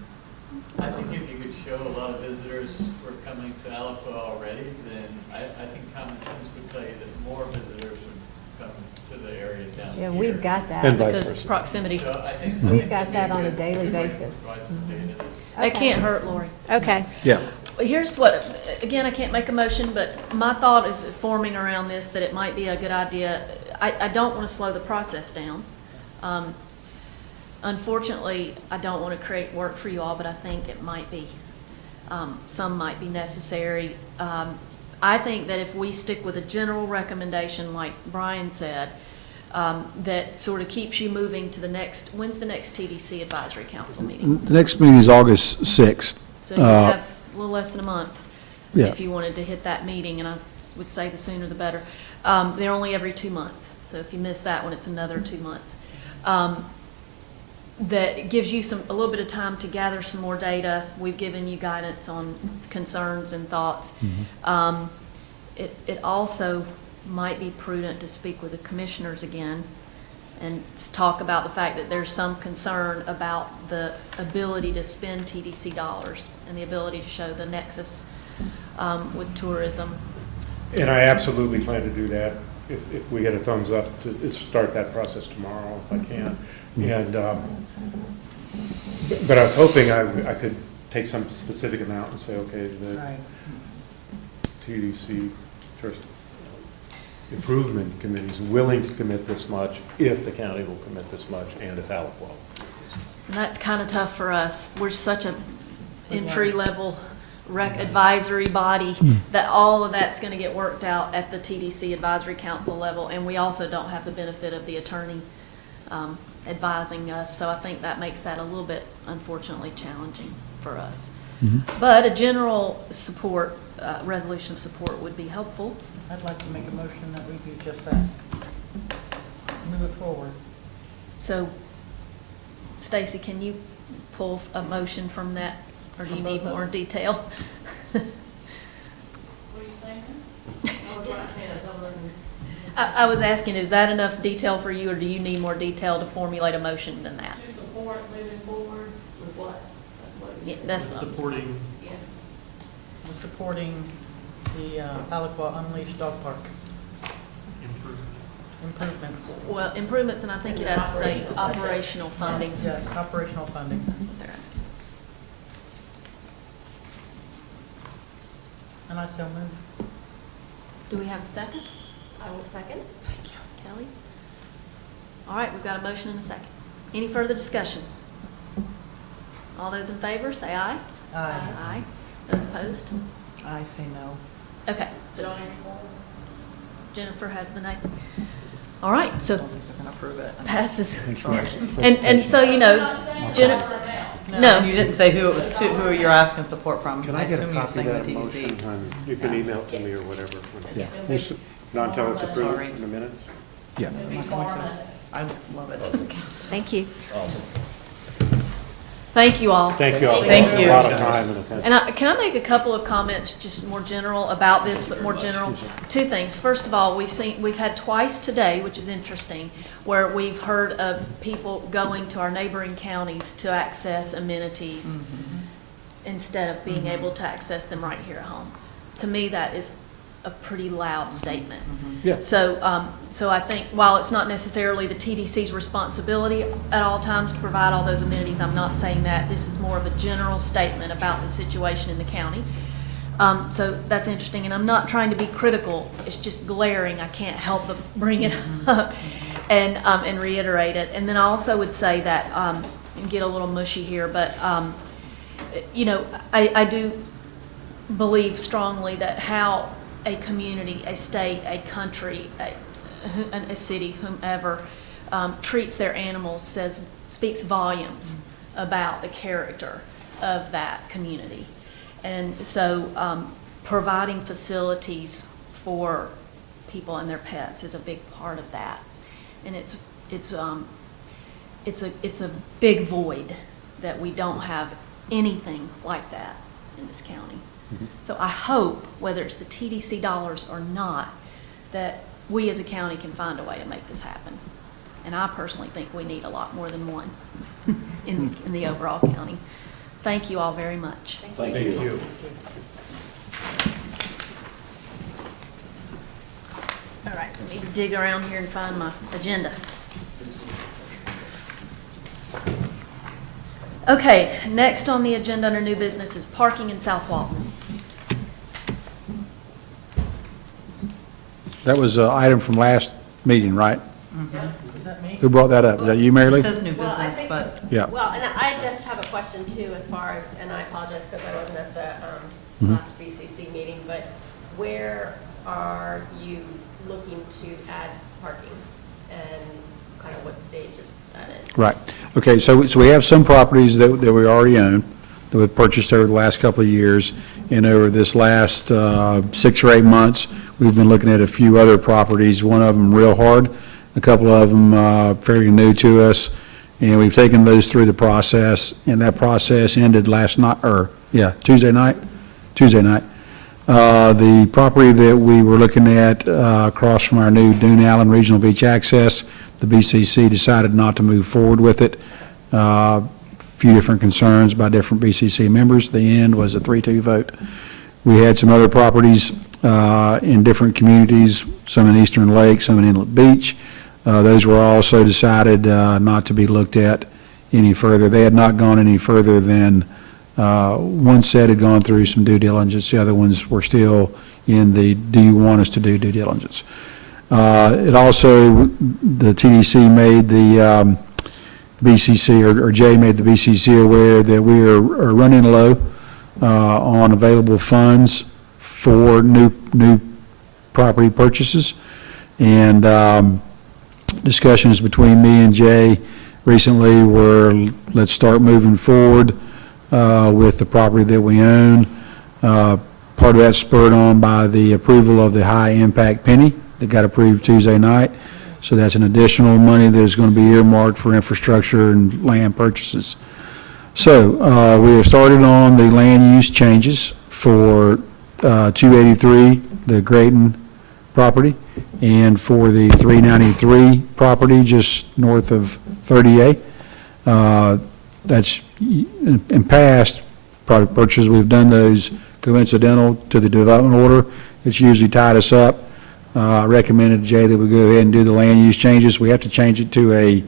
I think if you could show a lot of visitors were coming to Alaqua already, then I think common sense would tell you that more visitors would come to the area down here. Yeah, we've got that. And vice Because versa. proximity. So I think. We've got that on a daily basis. Provide some data. That can't hurt, Lori. Okay. yeah. Here's what, again, I can't make a motion, but my thought is forming around this, that it might be a good idea. I don't want to slow the process down. Unfortunately, I don't want to create work for you all, but I think it might be, some might be necessary. I think that if we stick with a general recommendation, like Brian said, that sort of keeps you moving to the next, when's the next TDC Advisory Council meeting? The next meeting is August 6th. So you have a little less than a month Yeah. if you wanted to hit that meeting, and I would say the sooner the better. They're only every 2 months, so if you miss that one, it's another 2 months. That gives you a little bit of time to gather some more data. We've given you guidance on concerns and thoughts. It also might be prudent to speak with the commissioners again and talk about the fact that there's some concern about the ability to spend TDC dollars and the ability to show the nexus with tourism. And I absolutely plan to do that if we get a thumbs up to start that process tomorrow, if I can. And, but I was hoping I could take some specific amount and say, okay, the Right. TDC Tourist Improvement Committee is willing to commit this much if the county will commit this much and if Alaqua. And that's kind of tough for us. We're such a entry-level advisory body that all of that's going to get worked out at the TDC Advisory Council level, and we also don't have the benefit of the attorney advising us, so I think that makes that a little bit, unfortunately, challenging for us. But a general support, resolution of support would be helpful. I'd like to make a motion that we do just that. Move it forward. So, Stacy, can you pull a motion from that, or do you need more detail? What are you saying? I was asking, is that enough detail for you, or do you need more detail to formulate a motion than that? To support moving forward with what? Yeah, that's, Supporting, Yeah. We're supporting the Alaqua Unleashed Dog Park improvements. well, improvements, and I think you'd have to say operational funding. Yes, operational funding. That's what they're asking. And I so move. Do we have a second? I will second. Thank you. Kelly? All right, we've got a motion and a second. Any further discussion? All those in favor, say aye. Aye. Aye. Those opposed? I say no. Okay, so Jennifer has the name. All right, I so don't think they're gonna approve it. passes. And so, you know, Jennifer, No. You didn't say who it was to, who you're asking support from. Can I get a assume you're copy of saying that the TDC. motion? You can email it to me or whatever. Yeah. Not until it's approved Sorry. in the minutes? Yeah. I'm not going to. I love it. Thank you. Thank you all. Thank you all. Thank you. A lot of time and attention. And can I make a couple of comments, just more general about this, but more general? Two things. First of all, we've had twice today, which is interesting, where we've heard of people going to our neighboring counties to access amenities instead of being able to access them right here at home. To me, that is a pretty loud statement. Yeah. So, so I think while it's not necessarily the TDC's responsibility at all times to provide all those amenities, I'm not saying that. This is more of a general statement about the situation in the county. So that's interesting, and I'm not trying to be critical. It's just glaring. I can't help but bring it up and reiterate it. And then I also would say that, and get a little mushy here, but you know, I do believe strongly that how a community, a state, a country, a city, whomever, treats their animals speaks volumes about the character of that community. And so providing facilities for people and their pets is a big part of that. And it's a big void that we don't have anything like that in this county. So I hope, whether it's the TDC dollars or not, that we as a county can find a way to make this happen. And I personally think we need a lot more than one in the overall county. Thank you all very much. Thank you. All right, let me dig around here and find my agenda. Okay, next on the agenda under new business is parking in South Walton. That was an item from last meeting, right? Is that me? Who brought that up? Is that you, Mary Lee? It says new Well, I business, think- but Yeah. Well, and I just have a question too, as far as, and I apologize because I wasn't at the last BCC meeting, but where are you looking to add parking? And kind of what stage is that in? Right. Okay, so we have some properties that we already own, that we've purchased over the last couple of years. And over this last 6 or 8 months, we've been looking at a few other properties, one of them real hard, a couple of them fairly new to us. And we've taken those through the process, and that process ended Tuesday night. The property that we were looking at across from our new Dune Allen Regional Beach Access, the BCC decided not to move forward with it. Few different concerns by different BCC members. The end was a 3-2 vote. We had some other properties in different communities, some in Eastern Lake, some in Inlet Beach. Those were also decided not to be looked at any further. They had not gone any further than one set had gone through some due diligence. The other ones were still in the do you want us to do due diligence. It also, the TDC made the BCC, or Jay made the BCC aware that we are running low on available funds for new property purchases. And discussions between me and Jay recently were, let's start moving forward with the property that we own. Part of that spurred on by the approval of the high impact penny that got approved Tuesday night. So that's an additional money that is going to be earmarked for infrastructure and land purchases. So we have started on the land use changes for 283, the Grayton property, and for the 393 property just north of 30A. That's in past product purchases, we've done those coincidental to the development order. It's usually tied us up. I recommended to Jay that we go ahead and do the land use changes. We have to change it to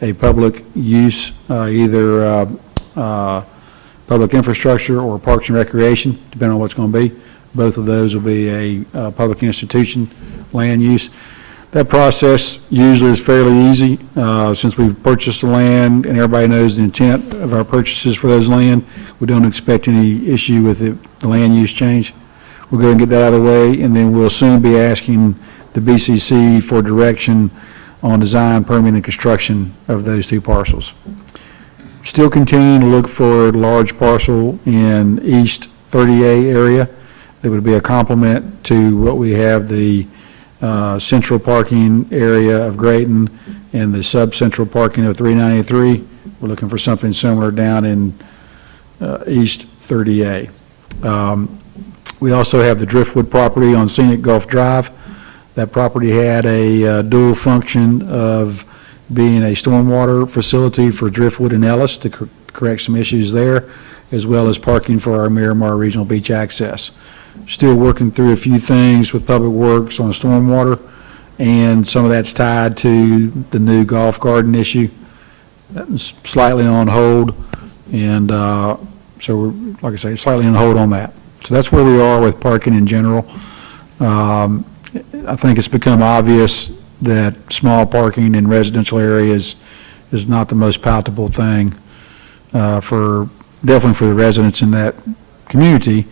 a public use, either public infrastructure or parks and recreation, depending on what's going to be. Both of those will be a public institution land use. That process usually is fairly easy since we've purchased the land and everybody knows the intent of our purchases for those land. We don't expect any issue with the land use change. We'll go and get that out of the way, and then we'll soon be asking the BCC for direction on design, permitting, and construction of those 2 parcels. Still continuing to look for a large parcel in East 30A area that would be a complement to what we have the central parking area of Grayton and the sub-central parking of 393. We're looking for something similar down in East 30A. We also have the Driftwood property on Scenic Gulf Drive. That property had a dual function of being a stormwater facility for Driftwood and Ellis to correct some issues there, as well as parking for our Miramar Regional Beach access. Still working through a few things with Public Works on stormwater, and some of that's tied to the new golf garden issue. That's slightly on hold, and so we're, like I say, slightly on hold on that. So that's where we are with parking in general. I think it's become obvious that small parking in residential areas is not the most palatable thing definitely for the residents in that community,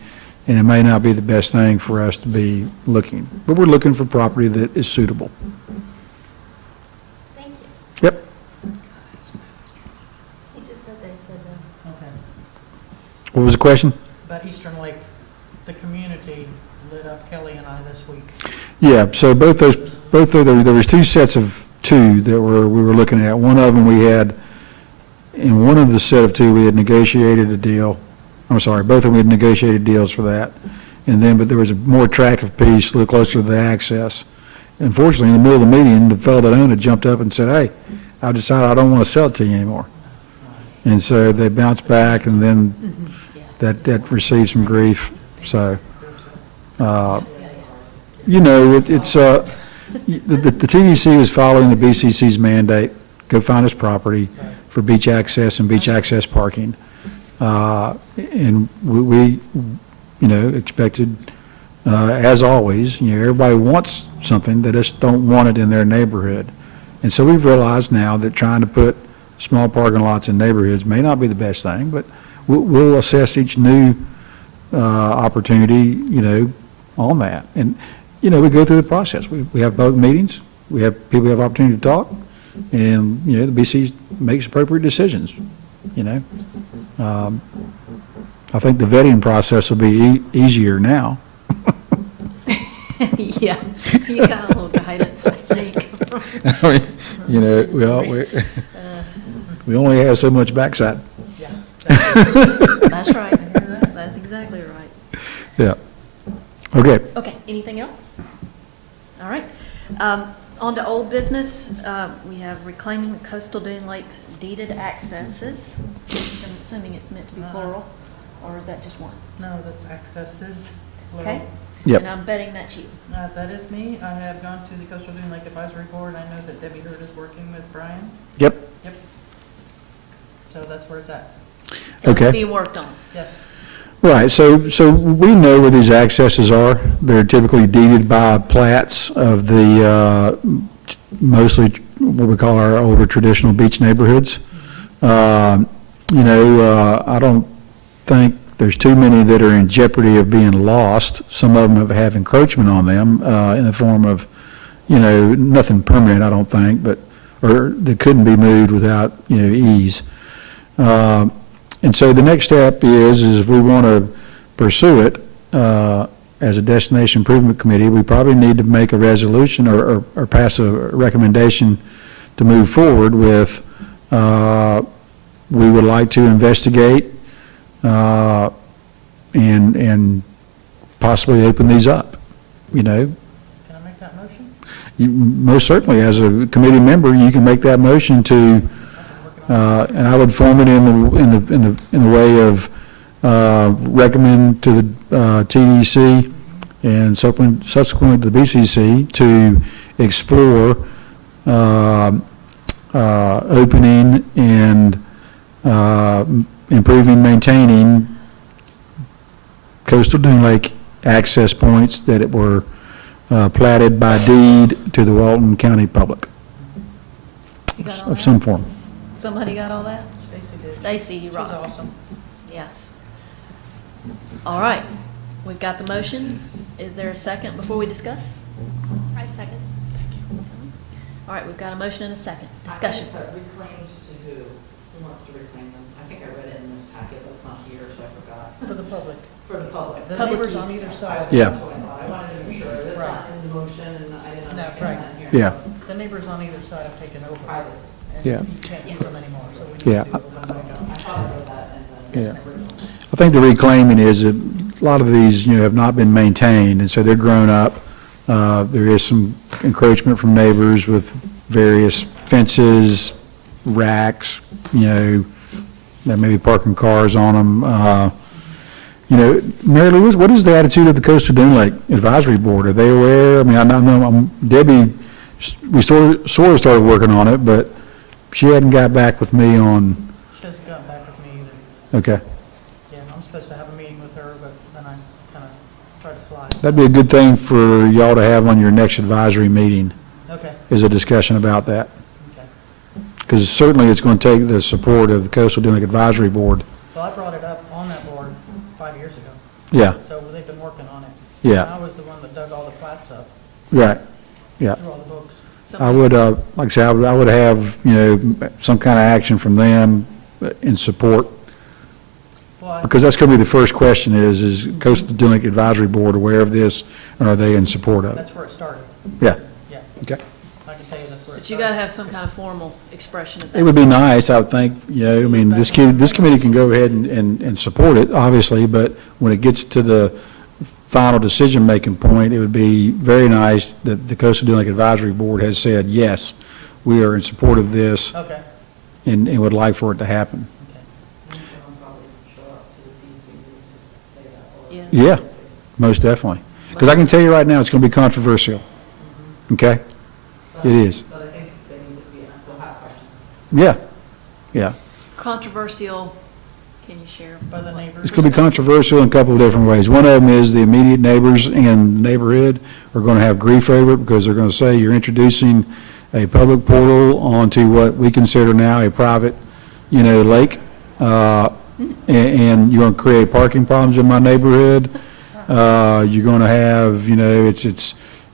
and it may not be the best thing for us to be looking. But we're looking for property that is suitable. Thank you. Yep. He just said they said no. Okay. What was the question? But Eastern Lake, the community lit up Kelly and I this week. Yeah, so there was two sets of two that we were looking at. One of them in one of the set of two, we had negotiated a deal. I'm sorry, both of them we had negotiated deals for that. But there was a more attractive piece a little closer to the access. Unfortunately, in the middle of the meeting, the fellow that owned it jumped up and said, "Hey, I decided I don't want to sell it to you anymore." And so they bounced back, and then that received some grief. So, it's the TDC was following the BCC's mandate, go find us property for beach access and beach access parking. And we expected, as always, everybody wants something, they just don't want it in their neighborhood. And so we've realized now that trying to put small parking lots in neighborhoods may not be the best thing, but we'll assess each new opportunity, on that. And, we go through the process. We have both meetings, we have people have opportunity to talk, and, the BC makes appropriate decisions, I think the vetting process will be easier now. Yeah, you got a little guidance, I think. We only have so much backside. Yeah. That's right. That's exactly right. Yeah. Okay. Okay, anything else? All right. On to old business, we have reclaiming the coastal Dune Lakes deeded accesses. I'm assuming it's meant to be plural, or is that just one? No, that's accesses. Okay? Yep. And I'm betting that's you. That is me. I have gone to the Coastal Dune Lake Advisory Board. I know that Debbie Hurd is working with Brian. Yep. Yep. So that's where it's at. So Okay. it's being worked on. Yes. Right, so we know where these accesses are. They're typically deeded by plats of the, mostly what we call our older traditional beach neighborhoods. I don't think there's too many that are in jeopardy of being lost. Some of them have encroachment on them, in the form of, nothing permanent, I don't think, or that couldn't be moved without, ease. And so the next step is if we want to pursue it as a destination improvement committee, we probably need to make a resolution or pass a recommendation to move forward with, we would like to investigate and possibly open these up, Can I make that motion? Most certainly, as a committee member, you can make that motion to, and I would form it in the way of recommend to the TDC and subsequently to the BCC to explore opening and improving, maintaining coastal Dune Lake access points that were platted by deed to the Walton County public You got all of that? some form. Somebody got all that? Stacy did. Stacy, you She's rock. awesome. Yes. All right, we've got the motion. Is there a second before we discuss? I second. All right, we've got a motion and a second. Discussion. Reclaimed to who? Who wants to reclaim them? I think I read it in this packet, but it's not here, so I forgot. For the public. For the public. The Public neighbors on use. either side. Yeah. That's what I thought. I wanted to make sure that's Right. not in motion and I didn't No, understand right. that here. Yeah. The neighbors on either side have taken over. Private. And Yeah. you can't use them anymore, so we Yeah. need to open them back up. I thought I read that in the Yeah. original. I think the reclaiming is that a lot of these, have not been maintained, and so they're grown up. There is some encroachment from neighbors with various fences, racks, that may be parking cars on them. Mary Lou, what is the attitude of the Coastal Dune Lake Advisory Board? Are they aware? I mean, I know Debbie, we sort of started working on it, but she hadn't got back with me on, She hasn't gotten back with me either. okay. Yeah, I'm supposed to have a meeting with her, but then I kind of tried to fly. That'd be a good thing for y'all to have on your next advisory meeting, Okay, is a discussion about that. okay. Because certainly it's going to take the support of the Coastal Dune Lake Advisory Board. Well, I brought it up on that board 5 years ago, Yeah, so they've been working on it. yeah, And I was the one that dug all the plats up, right, yeah. through all the books. I would, like I said, I would have, some kind of action from them in support, Well, because that's going to be the first question is Coastal Dune Lake Advisory Board aware of this, and are they in support of it? that's where it started. Yeah, Yeah, okay. I can tell you that's where it But started. you gotta have some kind of formal expression of that. It would be nice, I would think, this committee can go ahead and support it, obviously, but when it gets to the final decision-making point, it would be very nice that the Coastal Dune Lake Advisory Board has said, yes, we are in support of this, Okay, and would like for it to happen. okay. Someone probably show up to the DC to say that. or- Yeah. Yeah, most definitely. Because I can tell you right now, it's going to be controversial, okay? But- It is. But I think they need to be, they'll have questions. Yeah, yeah. Controversial, can you share? By the neighbors. It's going to be controversial in a couple of different ways. One of them is the immediate neighbors in the neighborhood are going to have grief over it because they're going to say you're introducing a public portal onto what we consider now a private, lake, and you're going to create parking problems in my neighborhood. You're going to have,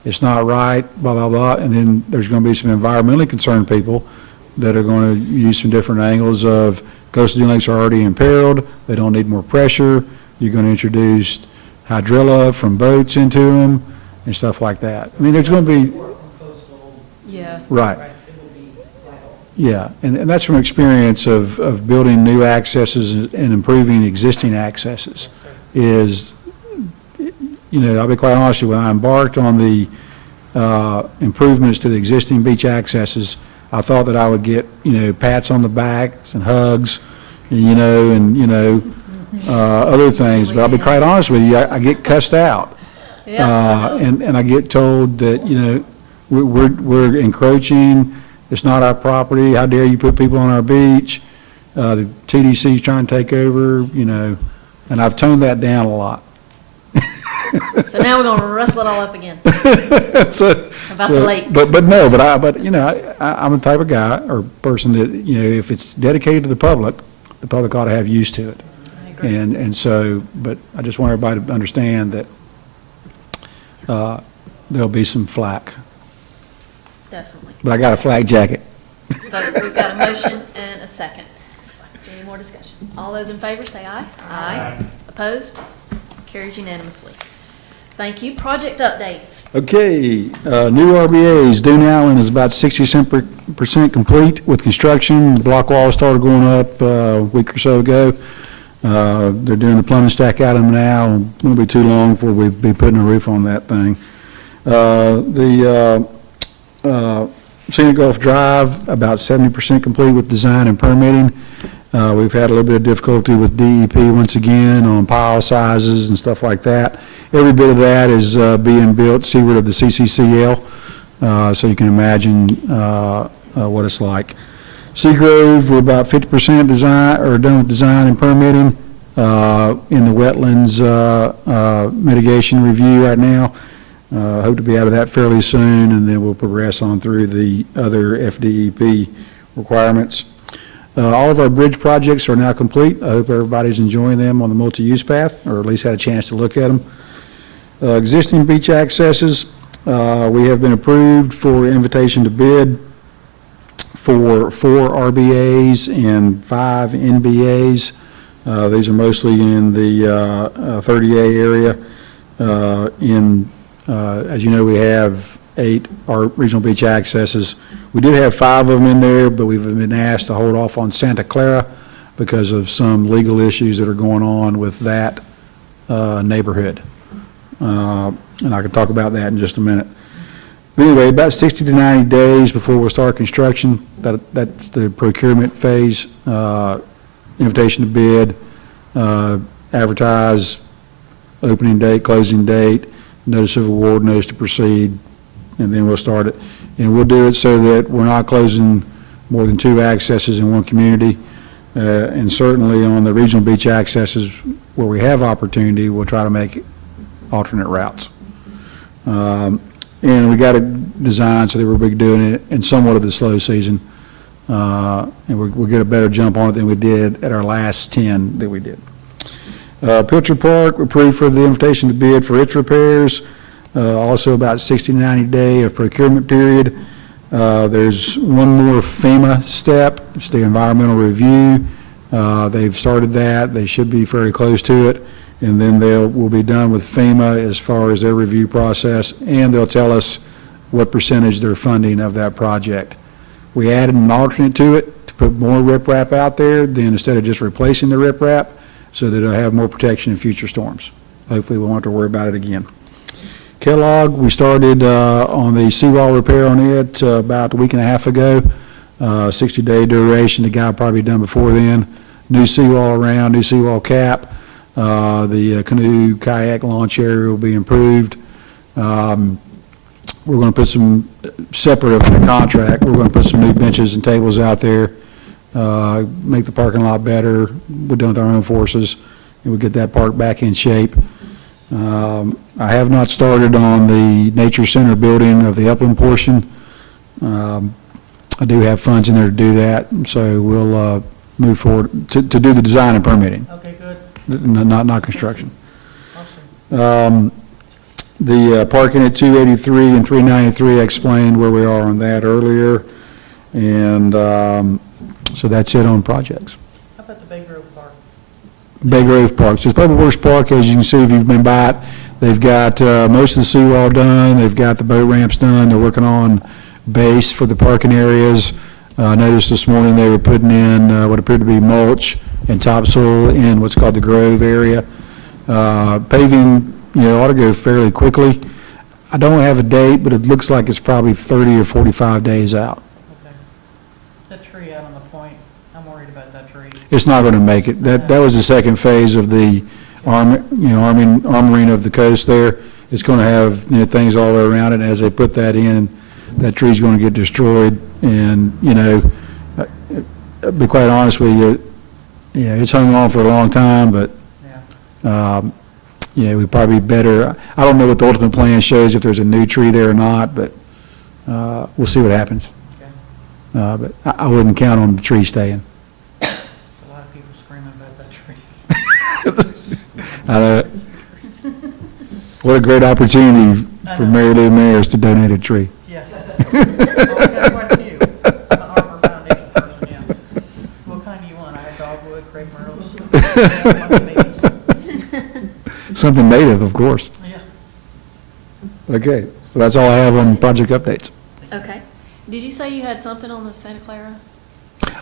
it's not right, blah, blah, blah. And then there's going to be some environmentally concerned people that are going to use some different angles of coastal dune lakes are already imperiled, they don't need more pressure, you're going to introduce hydrilla from boats into them and stuff like that. I mean, there's going to be, Support from coastal, Yeah. right, Right. it will be vital. yeah. And that's from experience of building new accesses and improving existing accesses is, I'll be quite honest with you, when I embarked on the improvements to the existing beach accesses, I thought that I would get, pats on the backs and hugs, other things, but I'll be quite honest with you, I get cussed out. And I get told that, we're encroaching, it's not our property, how dare you put people on our beach, the TDC is trying to take over, and I've toned that down a lot. So now we're gonna wrestle it all up again So- about the lakes. But I'm the type of guy or person that, if it's dedicated to the public ought to have use to it. I agree. And so, but I just want everybody to understand that there'll be some flack. Definitely. But I got a flak jacket. So we've got a motion and a second. Any more discussion? All those in favor say aye. Aye. Opposed? Carries unanimously. Thank you. Project updates. Okay, new RBAs, Dune Allen is about 60% complete with construction. Block wall started going up a week or so ago. They're doing the plumbing stack out of them now. It won't be too long before we'll be putting a roof on that thing. The Scenic Gulf Drive, about 70% complete with design and permitting. We've had a little bit of difficulty with DEP once again on pile sizes and stuff like that. Every bit of that is being built seaward of the CCCL, so you can imagine what it's like. Seagrove, we're about 50% design, or done with design and permitting in the wetlands mitigation review right now. Hope to be out of that fairly soon, and then we'll progress on through the other FDEP requirements. All of our bridge projects are now complete. I hope everybody's enjoying them on the multi-use path, or at least had a chance to look at them. Existing beach accesses, we have been approved for invitation to bid for 4 RBAs and 5 NBAs. These are mostly in the 30A area in As you know, we have 8 our regional beach accesses. We did have 5 of them in there, but we've been asked to hold off on Santa Clara because of some legal issues that are going on with that neighborhood. And I can talk about that in just a minute. But anyway, about 60 to 90 days before we'll start construction, that's the procurement phase, invitation to bid, advertise, opening date, closing date, notice of award, notice to proceed, and then we'll start it. And we'll do it so that we're not closing more than 2 accesses in one community. And certainly on the regional beach accesses where we have opportunity, we'll try to make alternate routes. And we got it designed so that we'll be doing it in somewhat of the slow season. And we'll get a better jump on it than we did at our last 10 that we did. Pilcher Park, approved for the invitation to bid for its repairs. Also about 60 to 90 day of procurement period. There's one more FEMA step. It's the environmental review. They've started that. They should be very close to it. And then we'll be done with FEMA as far as their review process, and they'll tell us what percentage they're funding of that project. We added an alternate to it to put more riprap out there, then instead of just replacing the riprap, so that it'll have more protection in future storms. Hopefully we won't have to worry about it again. Kellogg, we started on the seawall repair on it about a week and a half ago. 60-day duration. The guy will probably done before then. New seawall around, new seawall cap. The canoe kayak launch area will be improved. We're going to put some separate of the contract. We're going to put some new benches and tables out there. Make the parking lot better. We're done with our own forces, and we'll get that park back in shape. I have not started on the Nature Center building of the upland portion. I do have funds in there to do that, so we'll move forward to do the design and permitting, Okay, good. not construction. Awesome. The parking at 283 and 393, I explained where we are on that earlier, and so that's it on projects. How about the Bay Grove Park? Bay Grove Park. So it's Public Works Park, as you can see if you've been by it. They've got most of the seawall done. They've got the boat ramps done. They're working on base for the parking areas. I noticed this morning they were putting in what appeared to be mulch and topsoil in what's called the Grove area. Paving, ought to go fairly quickly. I don't have a date, but it looks like it's probably 30 or 45 days out. Okay. That tree out on the point, I'm worried about that tree. It's not going to make it. That was the second phase of the armoring of the coast there. It's going to have things all the way around it, and as they put that in, that tree's going to get destroyed. And be quite honest with you, it's hung on for a long time, but we probably better. I don't know what the ultimate plan shows, if there's a new tree there or not, but we'll see what happens. Okay. But I wouldn't count on the tree staying. A lot of people screaming about that tree. I know. What a great opportunity for Mary Lou Mayers to donate a tree. Yeah. Oh, we got quite a few. I'm an Arbor Foundation person, yeah. What kind do you want? I have dogwood, crepe myrtles. Something native, of course. Yeah. Okay, so that's all I have on project updates. Okay. Did you say you had something on the Santa Clara?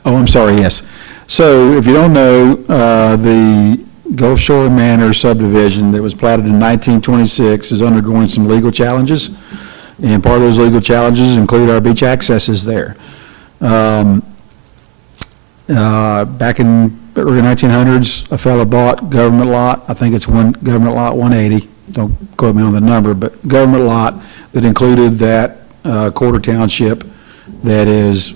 Oh, I'm sorry, yes. So if you don't know, the Gulf Shore Manor subdivision that was platted in 1926 is undergoing some legal challenges, and part of those legal challenges include our beach accesses there. Back in the early 1900s, a fellow bought government lot. I think it's government lot 180. Don't quote me on the number, but government lot that included that quarter township that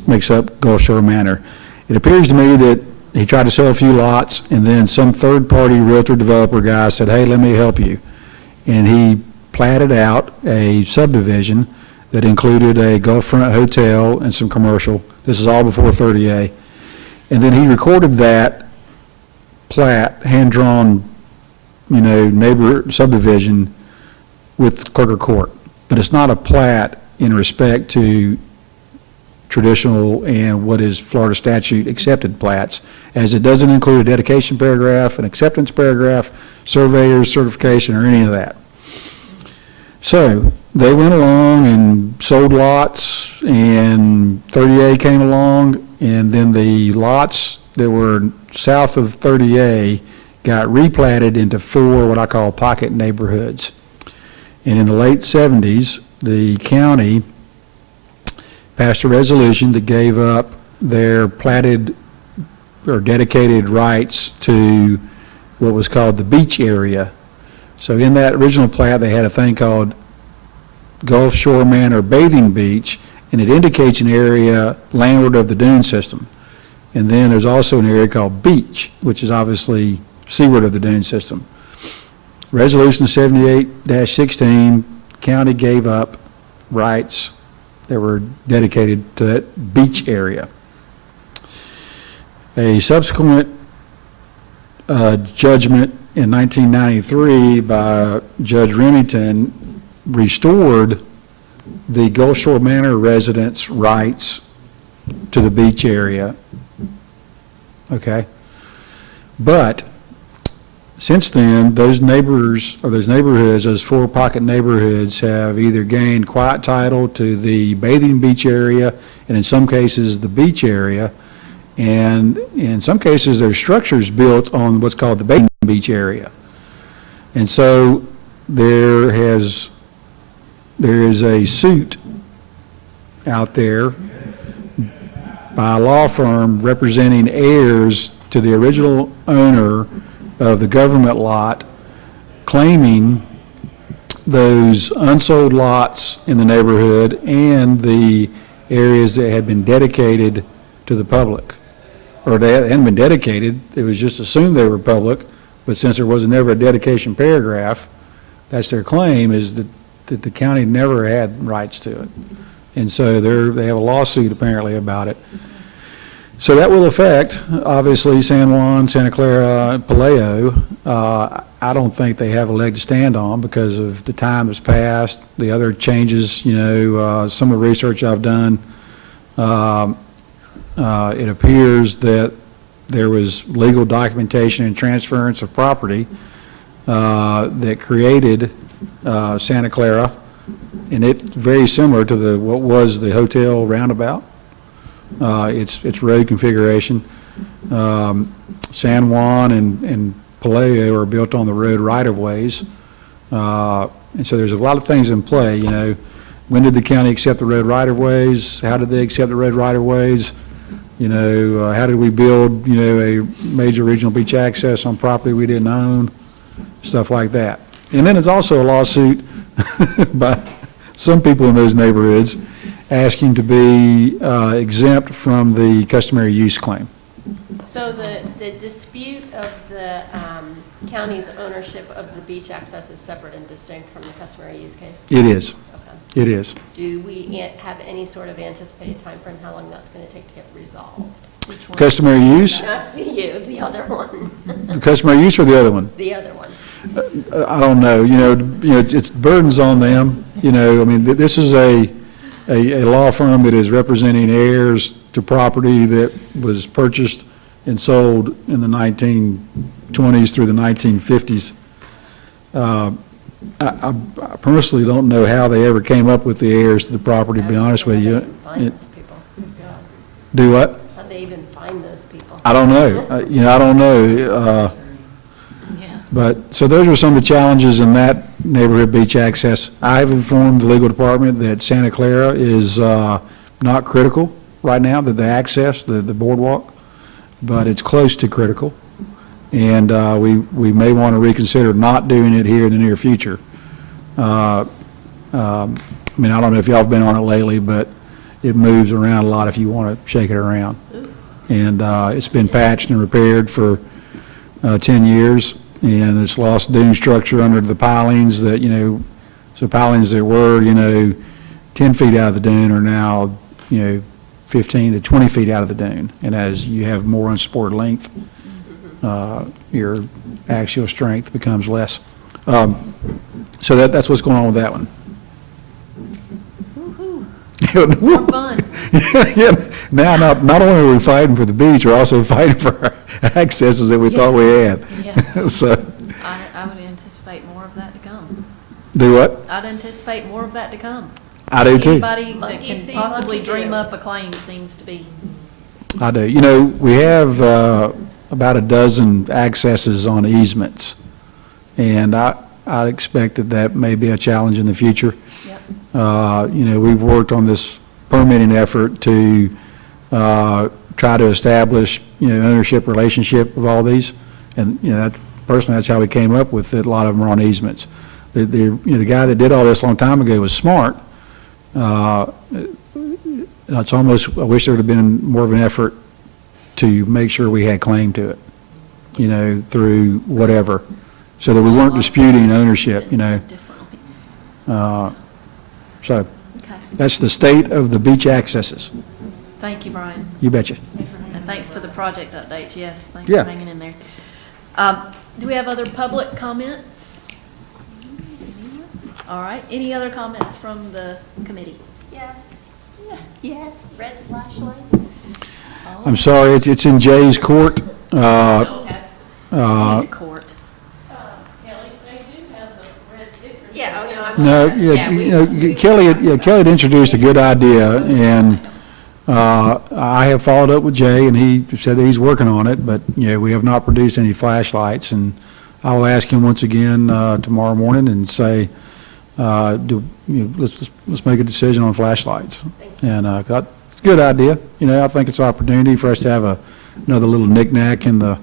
makes up Gulf Shore Manor. It appears to me that he tried to sell a few lots, and then some third-party realtor developer guy said, hey, let me help you. And he platted out a subdivision that included a Gulfront hotel and some commercial. This is all before 30A. And then he recorded that plat, hand-drawn, neighbor subdivision with clerk of court. But it's not a plat in respect to traditional and what is Florida statute accepted plats, as it doesn't include a dedication paragraph, an acceptance paragraph, surveyor's certification, or any of that. So they went along and sold lots, and 30A came along, and then the lots that were south of 30A got replatted into 4 what I call pocket neighborhoods. And in the late 70s, the county passed a resolution that gave up their platted or dedicated rights to what was called the beach area. So in that original plat, they had a thing called Gulf Shore Manor Bathing Beach, and it indicates an area landward of the dune system. And then there's also an area called Beach, which is obviously seaward of the dune system. Resolution 78-16, county gave up rights that were dedicated to that beach area. A subsequent judgment in 1993 by Judge Remington restored the Gulf Shore Manor residents' rights to the beach area. Okay? But since then, those neighbors, or those neighborhoods, those 4 pocket neighborhoods have either gained quiet title to the bathing beach area, and in some cases, the beach area, and in some cases, there's structures built on what's called the bathing beach area. And so there is a suit out there by a law firm representing heirs to the original owner of the government lot, claiming those unsold lots in the neighborhood and the areas that had been dedicated to the public. Or they hadn't been dedicated, it was just assumed they were public, but since there was never a dedication paragraph, that's their claim, is that the county never had rights to it. And so they have a lawsuit apparently about it. So that will affect, obviously, San Juan, Santa Clara, Palaio. I don't think they have a leg to stand on because of the time that's passed, the other changes, you know, some of the research I've done. It appears that there was legal documentation and transference of property that created Santa Clara, and it's very similar to what was the hotel roundabout. Its road configuration. San Juan and Palaio are built on the road right-of-ways. And so there's a lot of things in play, you know. When did the county accept the road right-of-ways? How did they accept the road right-of-ways? You know, how did we build, you know, a major regional beach access on property we didn't own? Stuff like that. And then there's also a lawsuit by some people in those neighborhoods asking to be exempt from the customary use claim. So the dispute of the county's ownership of the beach access is separate and distinct from the customary use case? It is. Okay. It is. Do we have any sort of anticipated timeframe how long that's going to take to get resolved? Which one? Customary use? Not you, the other one. The customary use or the other one? The other one. I don't know. You know, it's burdens on them. You know, I mean, this is a law firm that is representing heirs to property that was purchased and sold in the 1920s through the 1950s. I personally don't know how they ever came up with the heirs to the property, to be honest with you. Find those people. God. Do what? How'd they even find those people? I don't know. You know, I don't know. Yeah. But, so those are some of the challenges in that neighborhood beach access. I've informed the legal department that Santa Clara is not critical right now, that the access, the boardwalk, but it's close to critical. And we may want to reconsider not doing it here in the near future. I mean, I don't know if y'all have been on it lately, but it moves around a lot if you want to shake it around. And it's been patched and repaired for 10 years, and it's lost dune structure under the pilings that, you know, so pilings that were, you know, 10 feet out of the dune are now, you know, 15 to 20 feet out of the dune. And as you have more unsupported length, your axial strength becomes less. So that's what's going on with that one. Woohoo, more fun. Yeah, now not only are we fighting for the beach, we're also fighting for our accesses that we thought we had. Yeah. So, I would anticipate more of that to come. Do what? I'd anticipate more of that to come. I do too. Anybody that Monkey can see, possibly monkey dream do. up a claim seems to be, I do. You know, we have about a dozen accesses on easements, and I expect that may be a challenge in the future. yep. You know, we've worked on this permitting effort to try to establish, you know, ownership relationship of all these, and, you know, personally, that's how we came up with it. A lot of them are on easements. You know, the guy that did all this a long time ago was smart. It's almost, I wish there would have been more of an effort to make sure we had claim to it, you know, through whatever, so that we weren't disputing ownership, you know. Differently. So Okay. that's the state of the beach accesses. Thank you, Brian. You betcha. And thanks for the project updates. Yes, thanks Yeah. for hanging in there. Do we have other public comments? All right. Any other comments from the committee? Yes. Yes. Red flashlights. I'm sorry, it's in Jay's court. Please court. Yeah, oh, no, I'm. No, Yeah, yeah, we- you know, Kelly had introduced a good idea, and I have followed up with Jay, and he said that he's working on it, but, you know, we have not produced any flashlights, and I will ask him once again tomorrow morning and say, let's make a decision on flashlights. And it's a good idea. You know, I think it's an opportunity for us to have another little knick-knack in the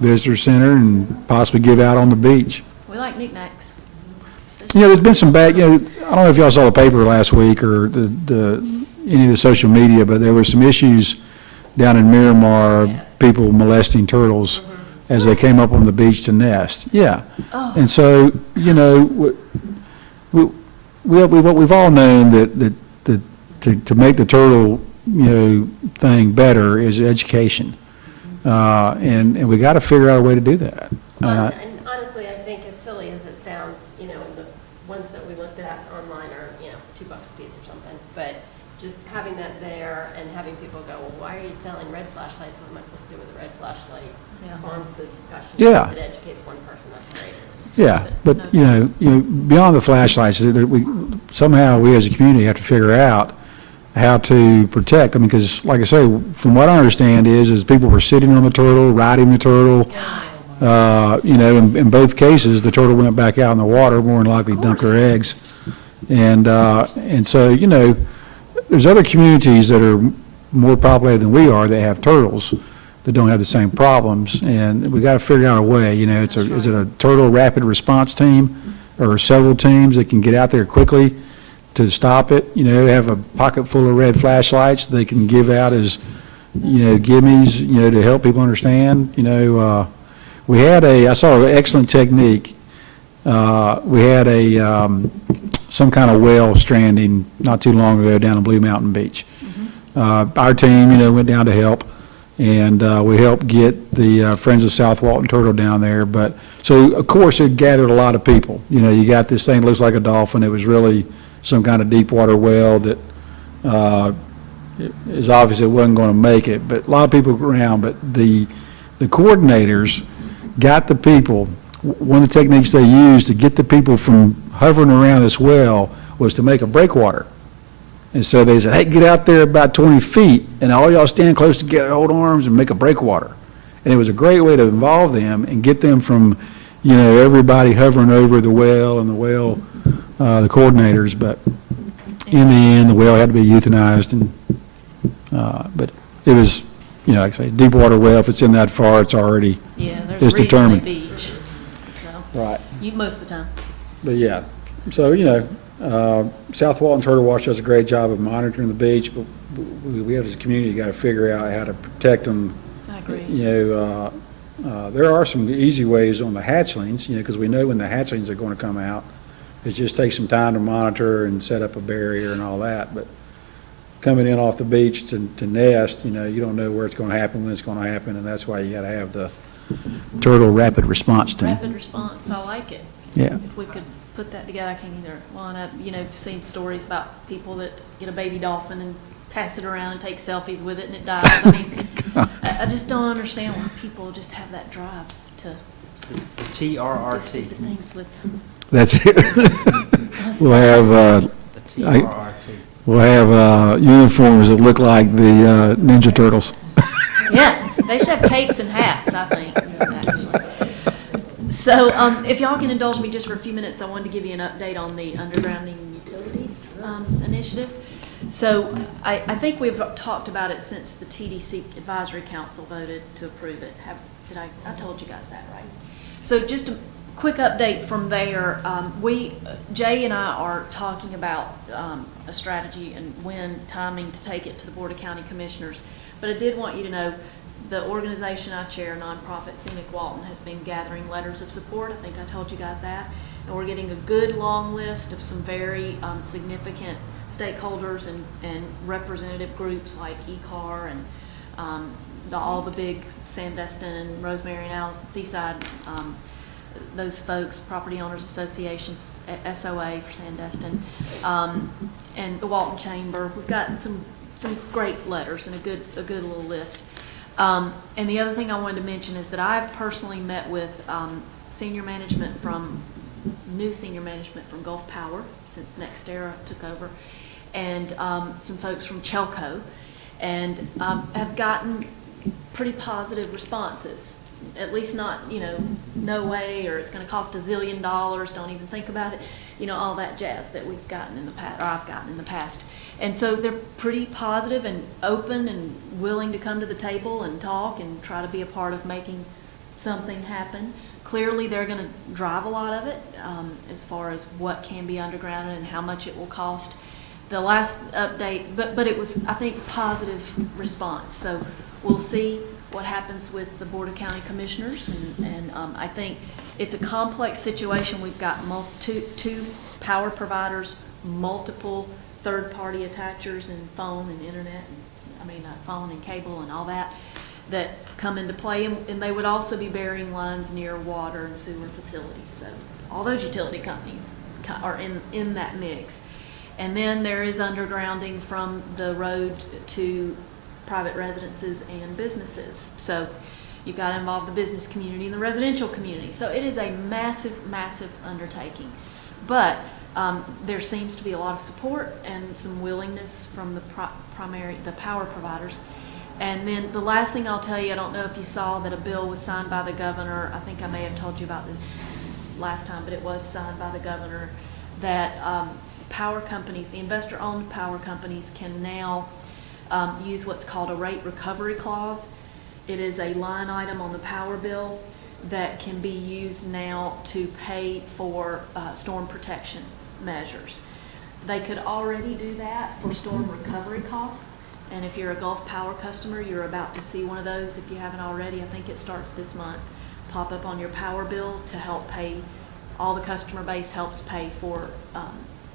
visitor center and possibly give out on the beach. We like knickknacks. You know, there's been some bad, you know, I don't know if y'all saw the paper last week or any of the social media, but there were some issues down in Miramar, people molesting turtles as they came up on the beach to nest. Yeah. Oh. And so, you know, we've all known that to make the turtle, you know, thing better is education. And we got to figure out a way to do that. And honestly, I think it's silly as it sounds, you know, the ones that we looked at online are, you know, $2 a piece or something. But just having that there and having people go, well, why are you selling red flashlights? What am I supposed to do with a red flashlight? Yeah. Spawns the discussion. Yeah. If it educates one person, that's great. Yeah, but, you know, beyond the flashlights, somehow we as a community have to figure out how to protect. I mean, because like I say, from what I understand is people were sitting on the turtle, riding the turtle. You know, in both cases, the turtle went back out in the water, more than likely dumped her eggs. And so, you know, there's other communities that are more populated than we are that have turtles that don't have the same problems, and we got to figure out a way, you know, is it a turtle rapid response team or several teams that can get out there quickly to stop it, you know, have a pocket full of red flashlights they can give out as, you know, gimmies, you know, to help people understand, you know. I saw an excellent technique. We had some kind of whale stranding not too long ago down on Blue Mountain Beach. Our team, you know, went down to help. And we helped get the Friends of South Walton turtle down there. But so, of course, it gathered a lot of people. You know, you got this thing that looks like a dolphin. It was really some kind of deep water whale that is obvious it wasn't going to make it. But a lot of people around. But the coordinators got the people. One of the techniques they used to get the people from hovering around this well was to make a breakwater. And so they said, hey, get out there about 20 feet, and all y'all stand close together, hold arms, and make a breakwater. And it was a great way to involve them and get them from, you know, everybody hovering over the whale and the whale, the coordinators. But in the end, the whale had to be euthanized. And but it was, you know, like I say, deep water whale, if it's in that far, it's already, Yeah, there's it's a reason they determined. beach. So, Right. most of the time. But yeah, so, you know, South Walton Turtle Watch does a great job of monitoring the beach, but we have as a community got to figure out how to protect them. I agree. You know, there are some easy ways on the hatchlings, you know, because we know when the hatchlings are going to come out. It just takes some time to monitor and set up a barrier and all that. But coming in off the beach to nest, you know, you don't know where it's going to happen, when it's going to happen, and that's why you got to have the turtle rapid response team. Rapid response, I like it. Yeah. If we could put that together, I can either line up, you know, seen stories about people that get a baby dolphin and pass it around and take selfies with it and it dies. I mean, I just don't understand why people just have that drive to The do TRRT. stupid things with. That's it. We'll have, we'll have uniforms that look like the Ninja Turtles. Yeah, they should have capes and hats, I think, actually. So, if y'all can indulge me just for a few minutes, I wanted to give you an update on the undergrounding utilities initiative. So, I think we've talked about it since the TDC Advisory Council voted to approve it. I told you guys that, right? So just a quick update from there. Jay and I are talking about a strategy and when timing to take it to the Board of County Commissioners. But I did want you to know the organization I chair, nonprofit Scenic Walton, has been gathering letters of support. I think I told you guys that. And we're getting a good long list of some very significant stakeholders and representative groups like ECAR and all the big Sandestin and Rosemary and Alice and Seaside, those folks, Property Owners Associations, SOA for Sandestin, and the Walton Chamber. We've gotten some great letters and a good little list. And the other thing I wanted to mention is that I've personally met with new senior management from Gulf Power since NextEra took over, and some folks from Chelco, and have gotten pretty positive responses. At least not, no way, or it's going to cost $1 zillion, don't even think about it, all that jazz that we've gotten in the past, or I've gotten in the past. And so they're pretty positive and open and willing to come to the table and talk and try to be a part of making something happen. Clearly, they're going to drive a lot of it as far as what can be undergrounded and how much it will cost. The last update, but it was, I think, positive response. So we'll see what happens with the Board of County Commissioners, and I think it's a complex situation. We've got two power providers, multiple third-party attachers, and phone and internet, phone and cable and all that come into play, and they would also be burying lines near water and sewer facilities. So all those utility companies are in that mix. And then there is undergrounding from the road to private residences and businesses. So you've got to involve the business community and the residential community. So it is a massive, massive undertaking. But there seems to be a lot of support and some willingness from the power providers. And then the last thing I'll tell you, I don't know if you saw that a bill was signed by the governor. I think I may have told you about this last time, but it was signed by the governor that power companies, the investor-owned power companies, can now use what's called a rate recovery clause. It is a line item on the power bill that can be used now to pay for storm protection measures. They could already do that for storm recovery costs, and if you're a Gulf Power customer, you're about to see one of those, if you haven't already. I think it starts this month. Pop up on your power bill to help pay, all the customer base helps pay for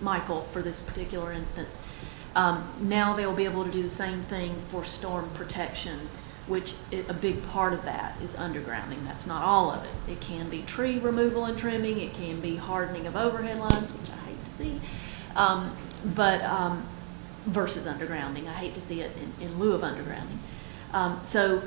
Michael for this particular instance. Now they'll be able to do the same thing for storm protection, which a big part of that is undergrounding. That's not all of it. It can be tree removal and trimming. It can be hardening of overhead lines, which I hate to see, versus undergrounding. I hate to see it in lieu of undergrounding. So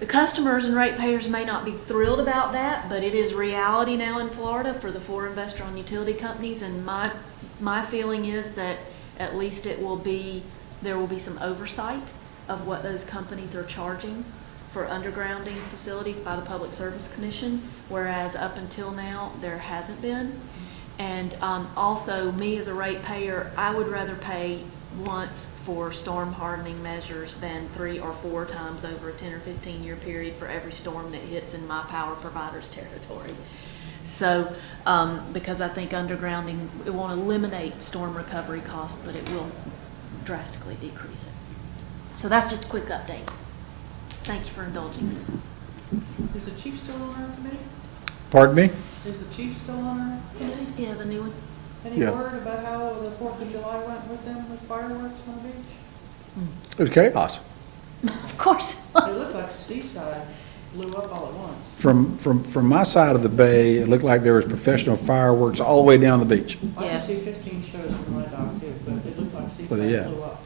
the customers and ratepayers may not be thrilled about that, but it is reality now in Florida for the 4 investor-owned utility companies, and my feeling is that at least there will be some oversight of what those companies are charging for undergrounding facilities by the Public Service Commission, whereas up until now there hasn't been. And also, me as a ratepayer, I would rather pay once for storm hardening measures than 3 or 4 times over a 10 or 15 year period for every storm that hits in my power provider's territory. So, because I think undergrounding, it won't eliminate storm recovery costs, but it will drastically decrease it. So that's just a quick update. Thank you for indulging me. Is the chief still on our committee? Pardon me? Is the chief still on our committee? Yeah, the new one. Any Yeah. word about how the 4th of July went with them with fireworks on the beach? It was chaos. Of course. It looked like Seaside blew up all at once. From my side of the bay, it looked like there was professional fireworks all the way down the beach. I Yeah. can see 15 shows from my dog too, but it looked like Seaside Well, yeah. blew up.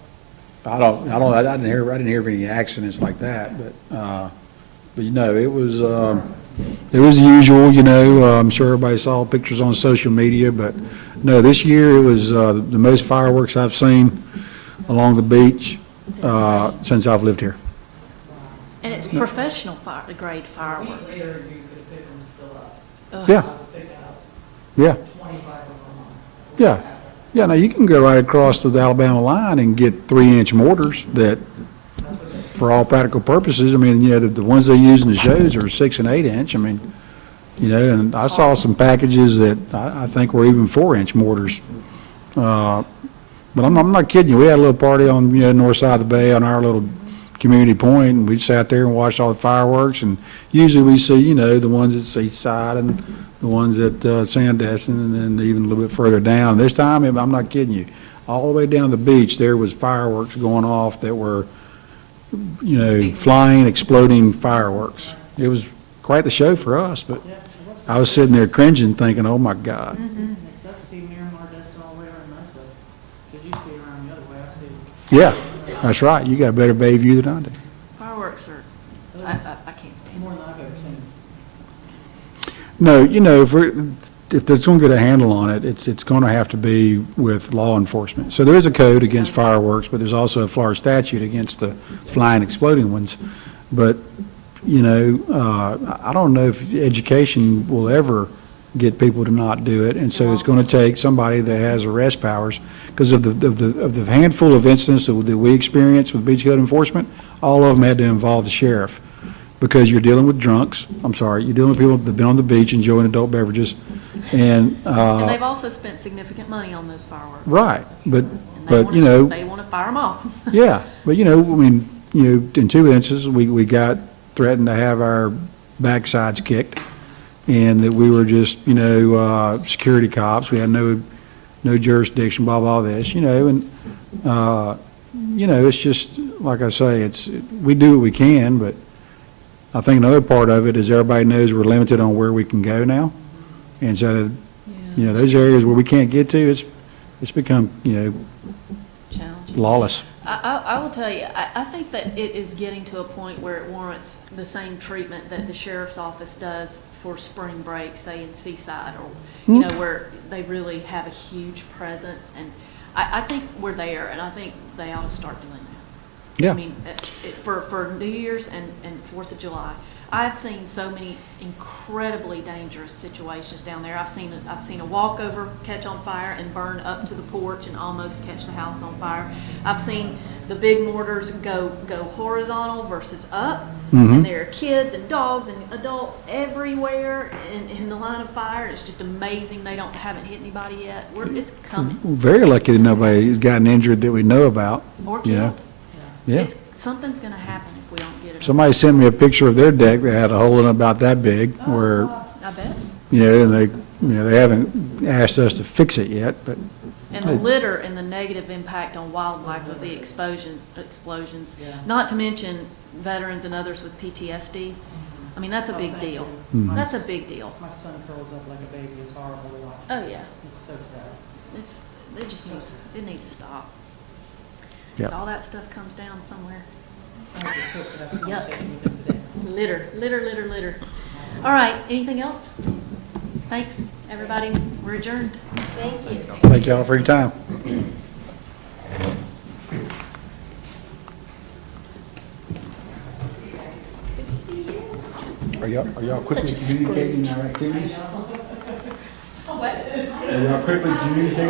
I didn't hear of any accidents like that, but, But, it was the usual, I'm sure everybody saw pictures on social media, but no, this year it was the most fireworks I've seen along the beach It's insane. since I've lived here. And it's professional grade fireworks. Later, you could pick them still up. Ugh. Yeah, I was picking up yeah, 25 of them on. yeah. Yeah, now you can go right across to the Alabama line and get 3-inch mortars that, for all practical purposes, I mean, the ones they use in the shows are 6 and 8 inch. I mean, and I saw some packages that I think were even 4-inch mortars. But I'm not kidding you. We had a little party on, north side of the bay on our little community point, and we sat there and watched all the fireworks, and usually we see, the ones at East Side and the ones at Sandestin, and then even a little bit further down. This time, I'm not kidding you, all the way down the beach, there was fireworks going off that were, flying, exploding fireworks. It was quite the show for us, but Yeah, it was. I was sitting there cringing, thinking, oh my God. Except to see Miramar just all the way around nice way. Did you see around the other way? I see. Yeah, that's right, you got a better bay view than I do. Fireworks are, I can't stand More them. than I've ever seen. No, if there's going to get a handle on it, it's going to have to be with law enforcement. So there is a code against fireworks, but there's also a Florida statute against the flying, exploding ones. But, I don't know if education will ever get people to not do it, and so it's going to take somebody that has arrest powers, because of the handful of incidents that we experienced with beach code enforcement, all of them had to involve the sheriff, because you're dealing with drunks, you're dealing with people that have been on the beach enjoying adult beverages, and, And they've also spent significant money on those fireworks. right, but, And they want to fire them off. yeah, but, in 2 instances, we got threatened to have our backsides kicked, and that we were just, security cops, we had no jurisdiction, blah, blah, this, and, it's just, like I say, we do what we can, but I think another part of it is everybody knows we're limited on where we can go now. And so, those areas where we can't get to, it's become, Challenging. lawless. I will tell you, I think that it is getting to a point where it warrants the same treatment that the sheriff's office does for spring break, say in Seaside, or, where they really have a huge presence. And I think we're there, and I think they ought to start doing that. Yeah. I mean, for New Year's and 4th of July, I've seen so many incredibly dangerous situations down there. I've seen a walkover catch on fire and burn up to the porch and almost catch the house on fire. I've seen the big mortars go horizontal versus up, and there are kids and dogs and adults everywhere in the line of fire. It's just amazing they haven't hit anybody yet. It's coming. We're very lucky that nobody has gotten injured that we know about. Or Yeah. killed. Yeah. Something's gonna happen if we don't get it. Somebody sent me a picture of their deck that had a hole in it about that big, where, I bet. and they haven't asked us to fix it yet, but, And the litter and the negative impact on wildlife of the explosions, Yeah. not to mention veterans and others with PTSD. I mean, that's a big deal. Mhm. That's a big deal. My son curls up like a baby. It's horrible to watch. Oh, yeah. It's so sad. It needs to stop. Yeah. So all that stuff comes down somewhere. I just hope that I can Yuck. conversation with them today. Litter. All right, anything else? Thanks, everybody. We're adjourned. Thank you. thank y'all for your time. Are y'all quickly Such a communicating our activities? Are y'all quickly communicating